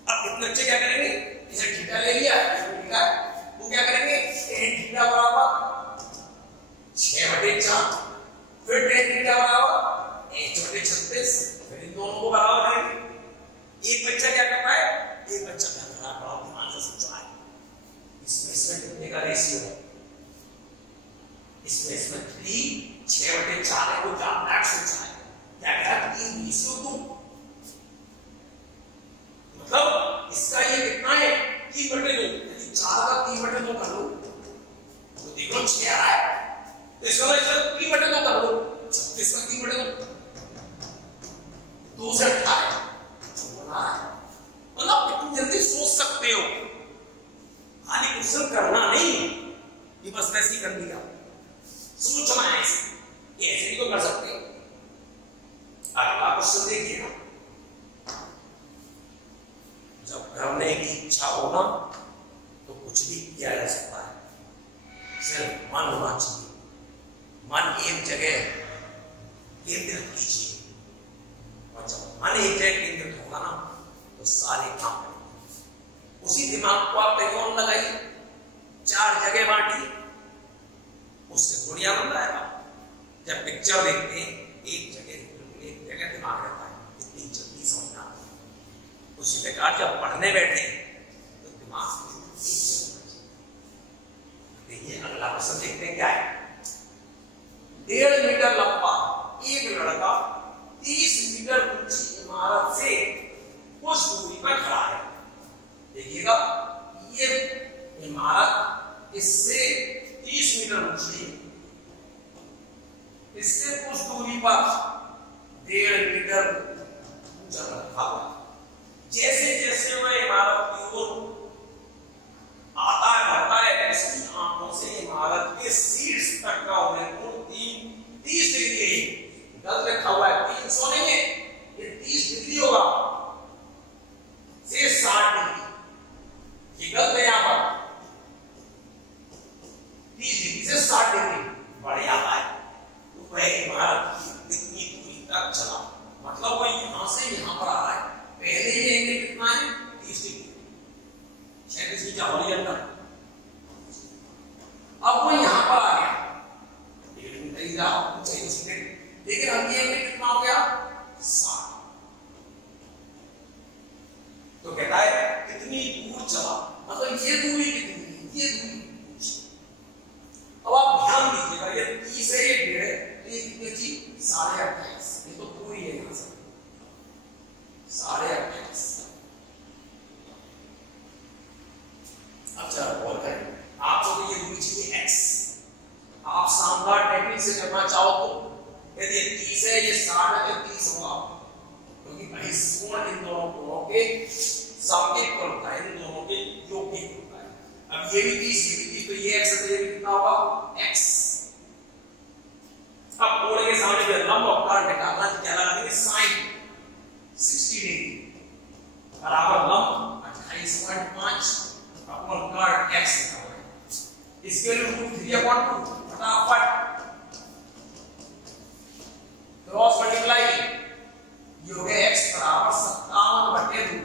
अब इतने अच्छे क्या करेंगे, इसे थीटा ले लिया, थीटा वो क्या करेंगे, tan थीटा बराबर 6 बटे 4, फिर tan थीटा बराबर 1 बटे 36, फिर इन दोनों को बराबर करेंगे। एक बच्चा क्या करता है, एक बच्चा क्या कर रहा है, बड़ा ध्यान से सोचना है। इसमें कितने का रेशियो है, इसमें 3 6 बटे 4 है, वो जानना है, सोचना है क्या क्या 3 रेशियो 2, मतलब इसका ये कितना है 3 बटे 2, यदि 4 का 3 बटे 2 कर लो तो देखो 6 आ रहा है, तो इसका 3 बटे 2 कर लो, 36 का 3 बटे 2 2 से 18 है, मतलब कितनी जल्दी सोच सकते हो। खाली क्वेश्चन करना नहीं कि बस वैसे ही कर दिया, सोचना है, ऐसे ही तो कर सकते हो। अगला क्वेश्चन देखिएगा, जब करने की इच्छा हो ना तो कुछ भी किया जा सकता है, सिर्फ मन होना चाहिए, मन एक जगह केंद्रित कीजिए, और जब मन एक जगह केंद्रित होगा ना तो सारे काम करेंगे। उसी दिमाग को आप कहीं और लगाइए, 4 जगह बांटिए, उससे दुनिया बन जाएगा। जब पिक्चर देखते हैं एक जगह दिमाग रहता है, इतनी जल्दी समझना। उसी प्रकार जब पढ़ने बैठे तो दिमाग क्वेश्चन देखते हैं क्या है। 1.5 मीटर लंबा एक लड़का 30 मीटर ऊंची इमारत से कुछ दूरी पर खड़ा है। देखिएगा ये इमारत इससे 30 मीटर ऊंची है, इससे कुछ दूरी पर 1.5 मीटर ऊंचा रखा हुआ। जैसे जैसे वह इमारत की ओर आता है बढ़ता है, इसकी आंखों से इमारत के शीर्ष तक का कोण 30 डिग्री है। गलत रखा हुआ है, 300 नहीं है, ये 30 डिग्री होगा से 60 डिग्री। ये गलत है, यहां पर 30 डिग्री से 60 डिग्री बढ़ जाता है। तो वह इमारत कितनी दूरी तक चला, मतलब वो यहां से यहां पर आ रहा है। पहले ये एंगल कितना है, 30 डिग्री, 36 की क्या हॉरिजॉन्टल। अब वो यहां पर आ गया, लेकिन अब ये एंगल कितना हो गया, 60। तो कहता है कितनी दूर चला, मतलब ये दूरी कितनी है, ये दूरी। अब आप ध्यान दीजिएगा, ये 30 है, ये 1.5 है, तो ये कितनी थी, 28.5। ये तो दूरी है यहां से 28.5। अब चलो और करें, आपको तो ये दूरी चाहिए x। आप शानदार टेक्निक से करना चाहो तो यदि 30 है, ये 60 है, तो 30 होगा, क्योंकि भाई कोण इन दोनों कोणों के समकेत होता है, इन दोनों के योग की होता है। अब ये भी 30, ये भी 30, तो ये x है, तो ये भी कितना होगा, x। अब कोण के सामने जो लंब अवकाश निकालना है, क्या लगाएंगे, sin 60 डिग्री बराबर लंब 28.5 अपॉन cot x निकालना है। इसके लिए √3/2 फटाफट क्रॉस मल्टीप्लाई, ये हो गया x बराबर 57/2।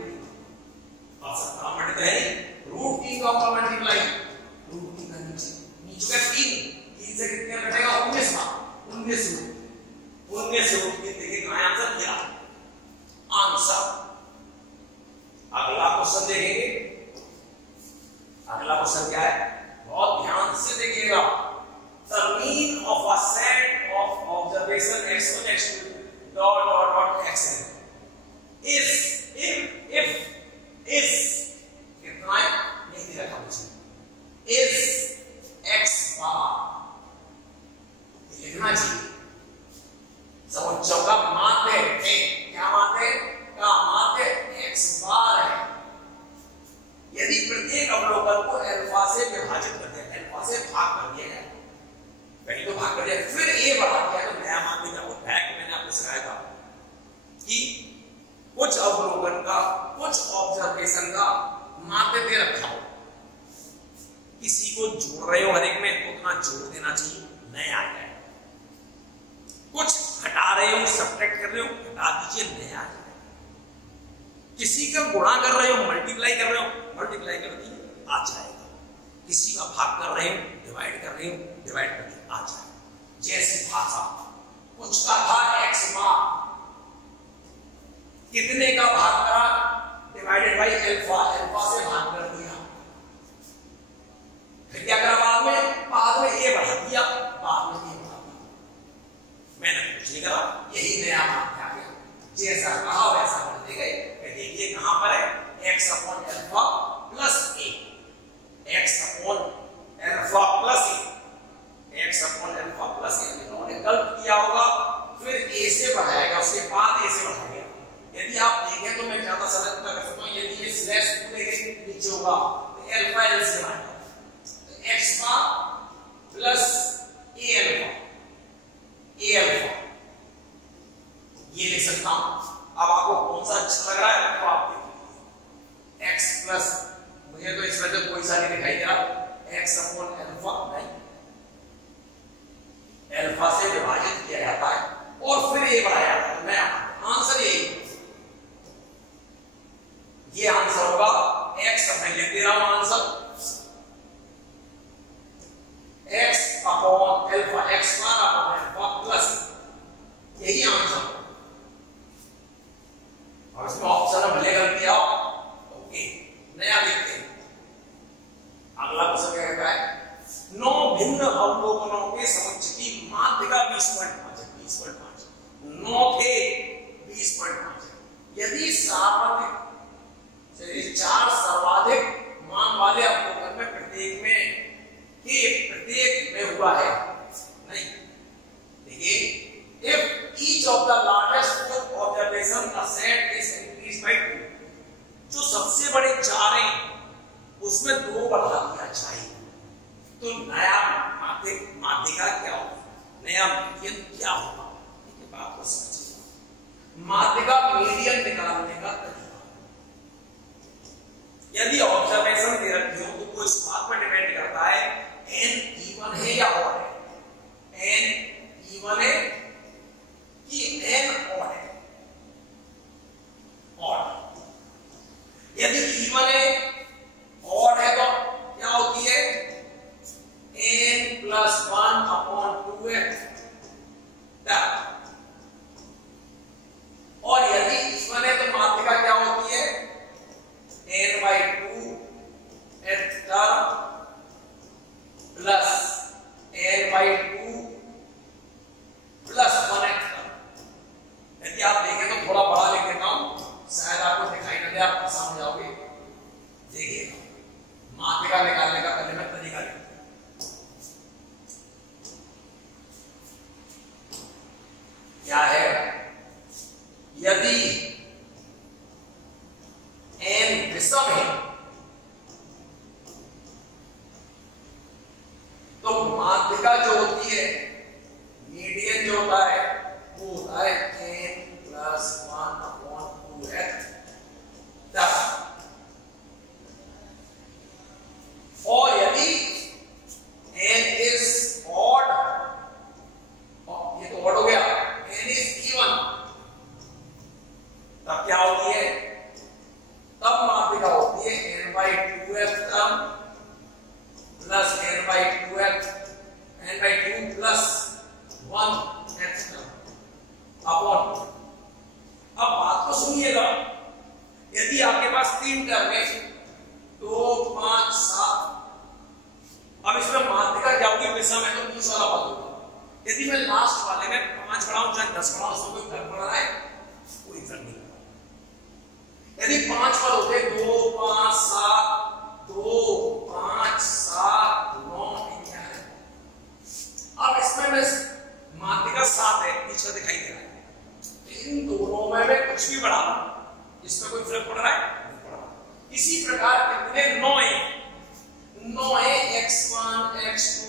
अब 57/2 √3 का ऊपर मल्टीप्लाई, √3 का नीचे का 3 से कितने कटेगा, 19 √3। देखिए कहां आंसर क्या आंसर। अगला क्वेश्चन देखेंगे। अगला क्वेश्चन क्या है, बहुत ध्यान से देखिएगा। The mean of a set of observation x1 x2 dot dot dot xn is if कितना है, नहीं दे रखा मुझे, is x bar लिखना चाहिए। सब चौका मानते हैं, क्या मानते हैं, का मानते x बार है। यदि प्रत्येक अवलोकन को अल्फा से विभाजित करते हैं, अल्फा से भाग कर दिया जाए, पहले तो भाग कर दिया, फिर a बढ़ा दिया, तो नया मान लेना। वो फैक्ट मैंने आपको सिखाया था कि कुछ अवलोकन का, कुछ ऑब्जर्वेशन का माध्य दे रखा हो, किसी को जोड़ रहे हो हर एक में, तो उतना जोड़ देना चाहिए, नया आ जाए। कुछ हटा रहे हो, सब्ट्रैक्ट कर रहे हो, हटा दीजिए, नया आ जाए। किसी का गुणा कर रहे हो, मल्टीप्लाई कर रहे हो, मल्टीप्लाई कर दीजिए, आ जाएगा। किसी का भाग कर रहे हो, डिवाइड कर रहे हो, डिवाइड कर दीजिए, आ जाएगा। जैसी भाषा, कुछ का था x मां, कितने का भाग करा, डिवाइडेड बाई अल्फा, अल्फा से भाग कर दिया। फिर क्या करा, बाद में a बढ़ा दिया, बाद में a बढ़ा दिया। मैंने कुछ नहीं करा, यही नया मान आ गया। जैसा कहा वैसा बढ़ते गए। देखिए कहां पर है, x upon alpha plus a, x upon alpha plus a, x upon alpha plus a। इन्होंने गलत किया होगा, फिर a से बढ़ाएगा, उसके बाद a से बढ़ाएगा। यदि आप देखें तो मैं ज्यादा सरल कर सकता हूं, यदि ये स्लैश पूरे के नीचे होगा तो अल्फा l से बढ़ाएगा, तो x bar plus a alpha ये लिख सकता हूं। अब आपको कौन सा अच्छा लग रहा है तो आप देखिए, x प्लस, मुझे तो इस वजह कोई सा नहीं दिखाई दे रहा, x अपॉन अल्फा नहीं, अल्फा से विभाजित किया जाता है और फिर a बढ़ाया जाता है। नया आंसर यही, ये आंसर होगा x। मैं लिख दे रहा हूं answer, x upon alpha, x bar upon alpha plus, यही आंसर। और इसमें ऑप्शन भले गलत किया, ओके, नया देखते हैं। अगला क्वेश्चन क्या कहता है, 9 भिन्न अवलोकनों के समुच्चय की माध्यिका 20.5 है। 20.5 9 थे 20.5। यदि सर्वाधिक 4 सर्वाधिक मान वाले अवलोकन में प्रत्येक में हुआ है नहीं, देखिए if each of the largest 4 observation the set is increased by 2, जो सबसे बड़े 4 हैं उसमें 2 बढ़ा दिया जाए तो नया माध्यिका क्या होगा, नया मीडियन क्या होगा। देखिए बात को समझिए, माध्यिका मीडियन निकालने का तरीका, यदि ऑब्जर्वेशन दे रखी हो तो वो इस बात पर डिपेंड करता है n इवन है या ऑड है, n इवन है कि n ऑड है, ऑड। यदि इवन है ऑड है तो क्या होती है n प्लस 1 अपॉन 2 है, और यदि इवन है तो माध्यिका क्या होती है n by 2 extra plus n by 2 plus 1 extra. यदि आप देखें तो थोड़ा बड़ा लिख देता हूं, शायद आपको दिखाई न दे, आप समझ जाओगे। देखिए माध्यिका निकालने का पहले मैं तरीका लिखता हूं। क्या है, यदि n विषम है तो माध्यिका जो होती है, मीडियन जो होता है वो होता है n प्लस 1 अपॉन 2 है। और यदि n इज ऑड, ये तो ऑड हो गया, n इज इवन, तब क्या होती है, तब माध्यिका होती है n by 2f term plus n by 2f, n by 2 plus 1x term upon. अब बात को सुनिएगा, यदि आपके पास 3 टर्म है 2 5 7, अब इसमें माध्यिका क्या होगी, विषम है तो 20 वाला पद होगा। यदि मैं लास्ट वाले में 5 बढ़ाऊं चाहे 10 बढ़ाऊं, उसमें कोई फर्क पड़ रहा है, कोई फर्क नहीं। यदि 5 पद होते 2 5 7 2 5 7 9 11, अब इसमें मैं माध्यिका 7 है, पीछे दिखाई दे रहा है, इन दोनों में मैं कुछ भी बढ़ा दूं, इसमें कोई फर्क पड़ रहा है, नहीं पड़ रहा। इसी प्रकार कितने 9 है x1 x2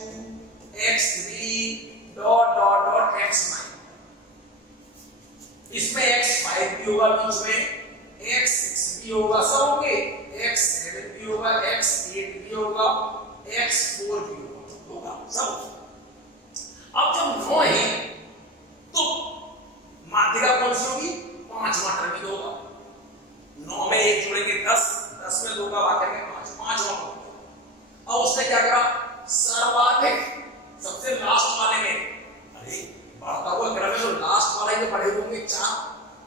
x3 dot dot dot x9, इसमें x5 भी होगा, बीच में x6 भी होगा, सब होंगे, x7 भी होगा, x8 भी होगा, x4 भी होगा, सब। अब जब 9 है तो माध्यिका कौन सी होगी, 5वां टर्म भी होगा। 9 में 1 जोड़ेंगे 10, 10 में 2 का भाग करेंगे 5, 5वां टर्म। अब उसने क्या करा, सर्वाधिक सबसे लास्ट वाले में, अरे बढ़ता हुआ क्रम है तो लास्ट वाले में बढ़े होंगे 4,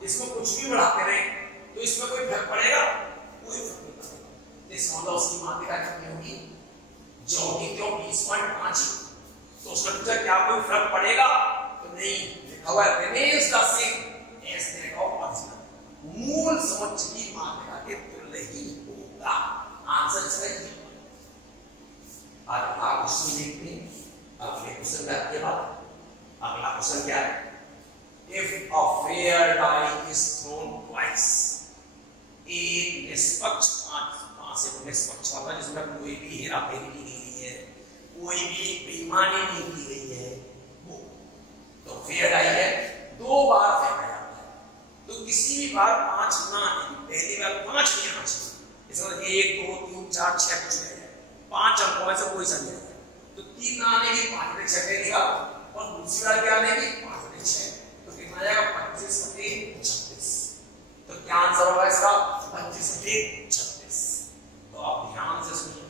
इसमें कुछ भी बढ़ाते रहे तो इसमें कोई फर्क पड़ेगा, कोई फर्क नहीं पड़ेगा। इस मतलब उसकी माध्यिका कितनी होगी, जो होगी क्यों 20.5, तो उसने पूछा क्या कोई फर्क पड़ेगा, तो नहीं, लिखा हुआ है remains the same as that of original, मूल समुच्चय की माध्यिका के तुल्य ही होगा। आंसर सही है। अगला क्वेश्चन देखते हैं, अगले क्वेश्चन का क्या बात, अगला क्वेश्चन क्या है, if a fair die is thrown twice, एक निष्पक्ष पांच से निष्पक्ष होता है जिसमें कोई भी हेरा फेरी नहीं की गई है, कोई भी बेईमानी नहीं की गई है, वो तो फेयर डाई है, 2 बार फेंका जाता है, तो किसी भी बार 5 ना आने, पहली बार 5 नहीं आना चाहिए, इसका मतलब 1 2 3 4 6 कुछ नहीं है, 5 अंकों में से कोई संख्या है, तो 3 ना आने की 5 बटे 6 देगा, और दूसरी बार क्या आने की 5 बटे 6, तो कितना आएगा 25 बटे 36। तो क्या आंसर होगा इसका, 25 बटे 36। तो आप ध्यान से सुनिए,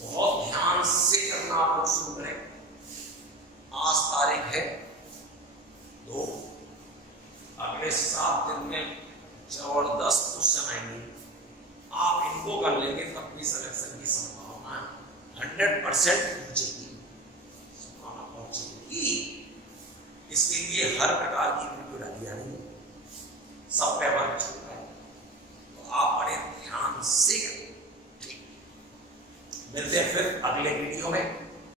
बहुत ध्यान से करना, आप लोग शुरू करें। आज तारीख है 2, अगले 7 दिन में जबरदस्त क्वेश्चन आएंगे, आप इनको कर लेंगे तब भी सिलेक्शन की संभावना 100% पहुंचेगी। इसके लिए हर प्रकार की वीडियो डाली जा रही है, सब पे वर्क चल रहा है, तो आप बड़े ध्यान से मिलते हैं फिर अगले वीडियो में।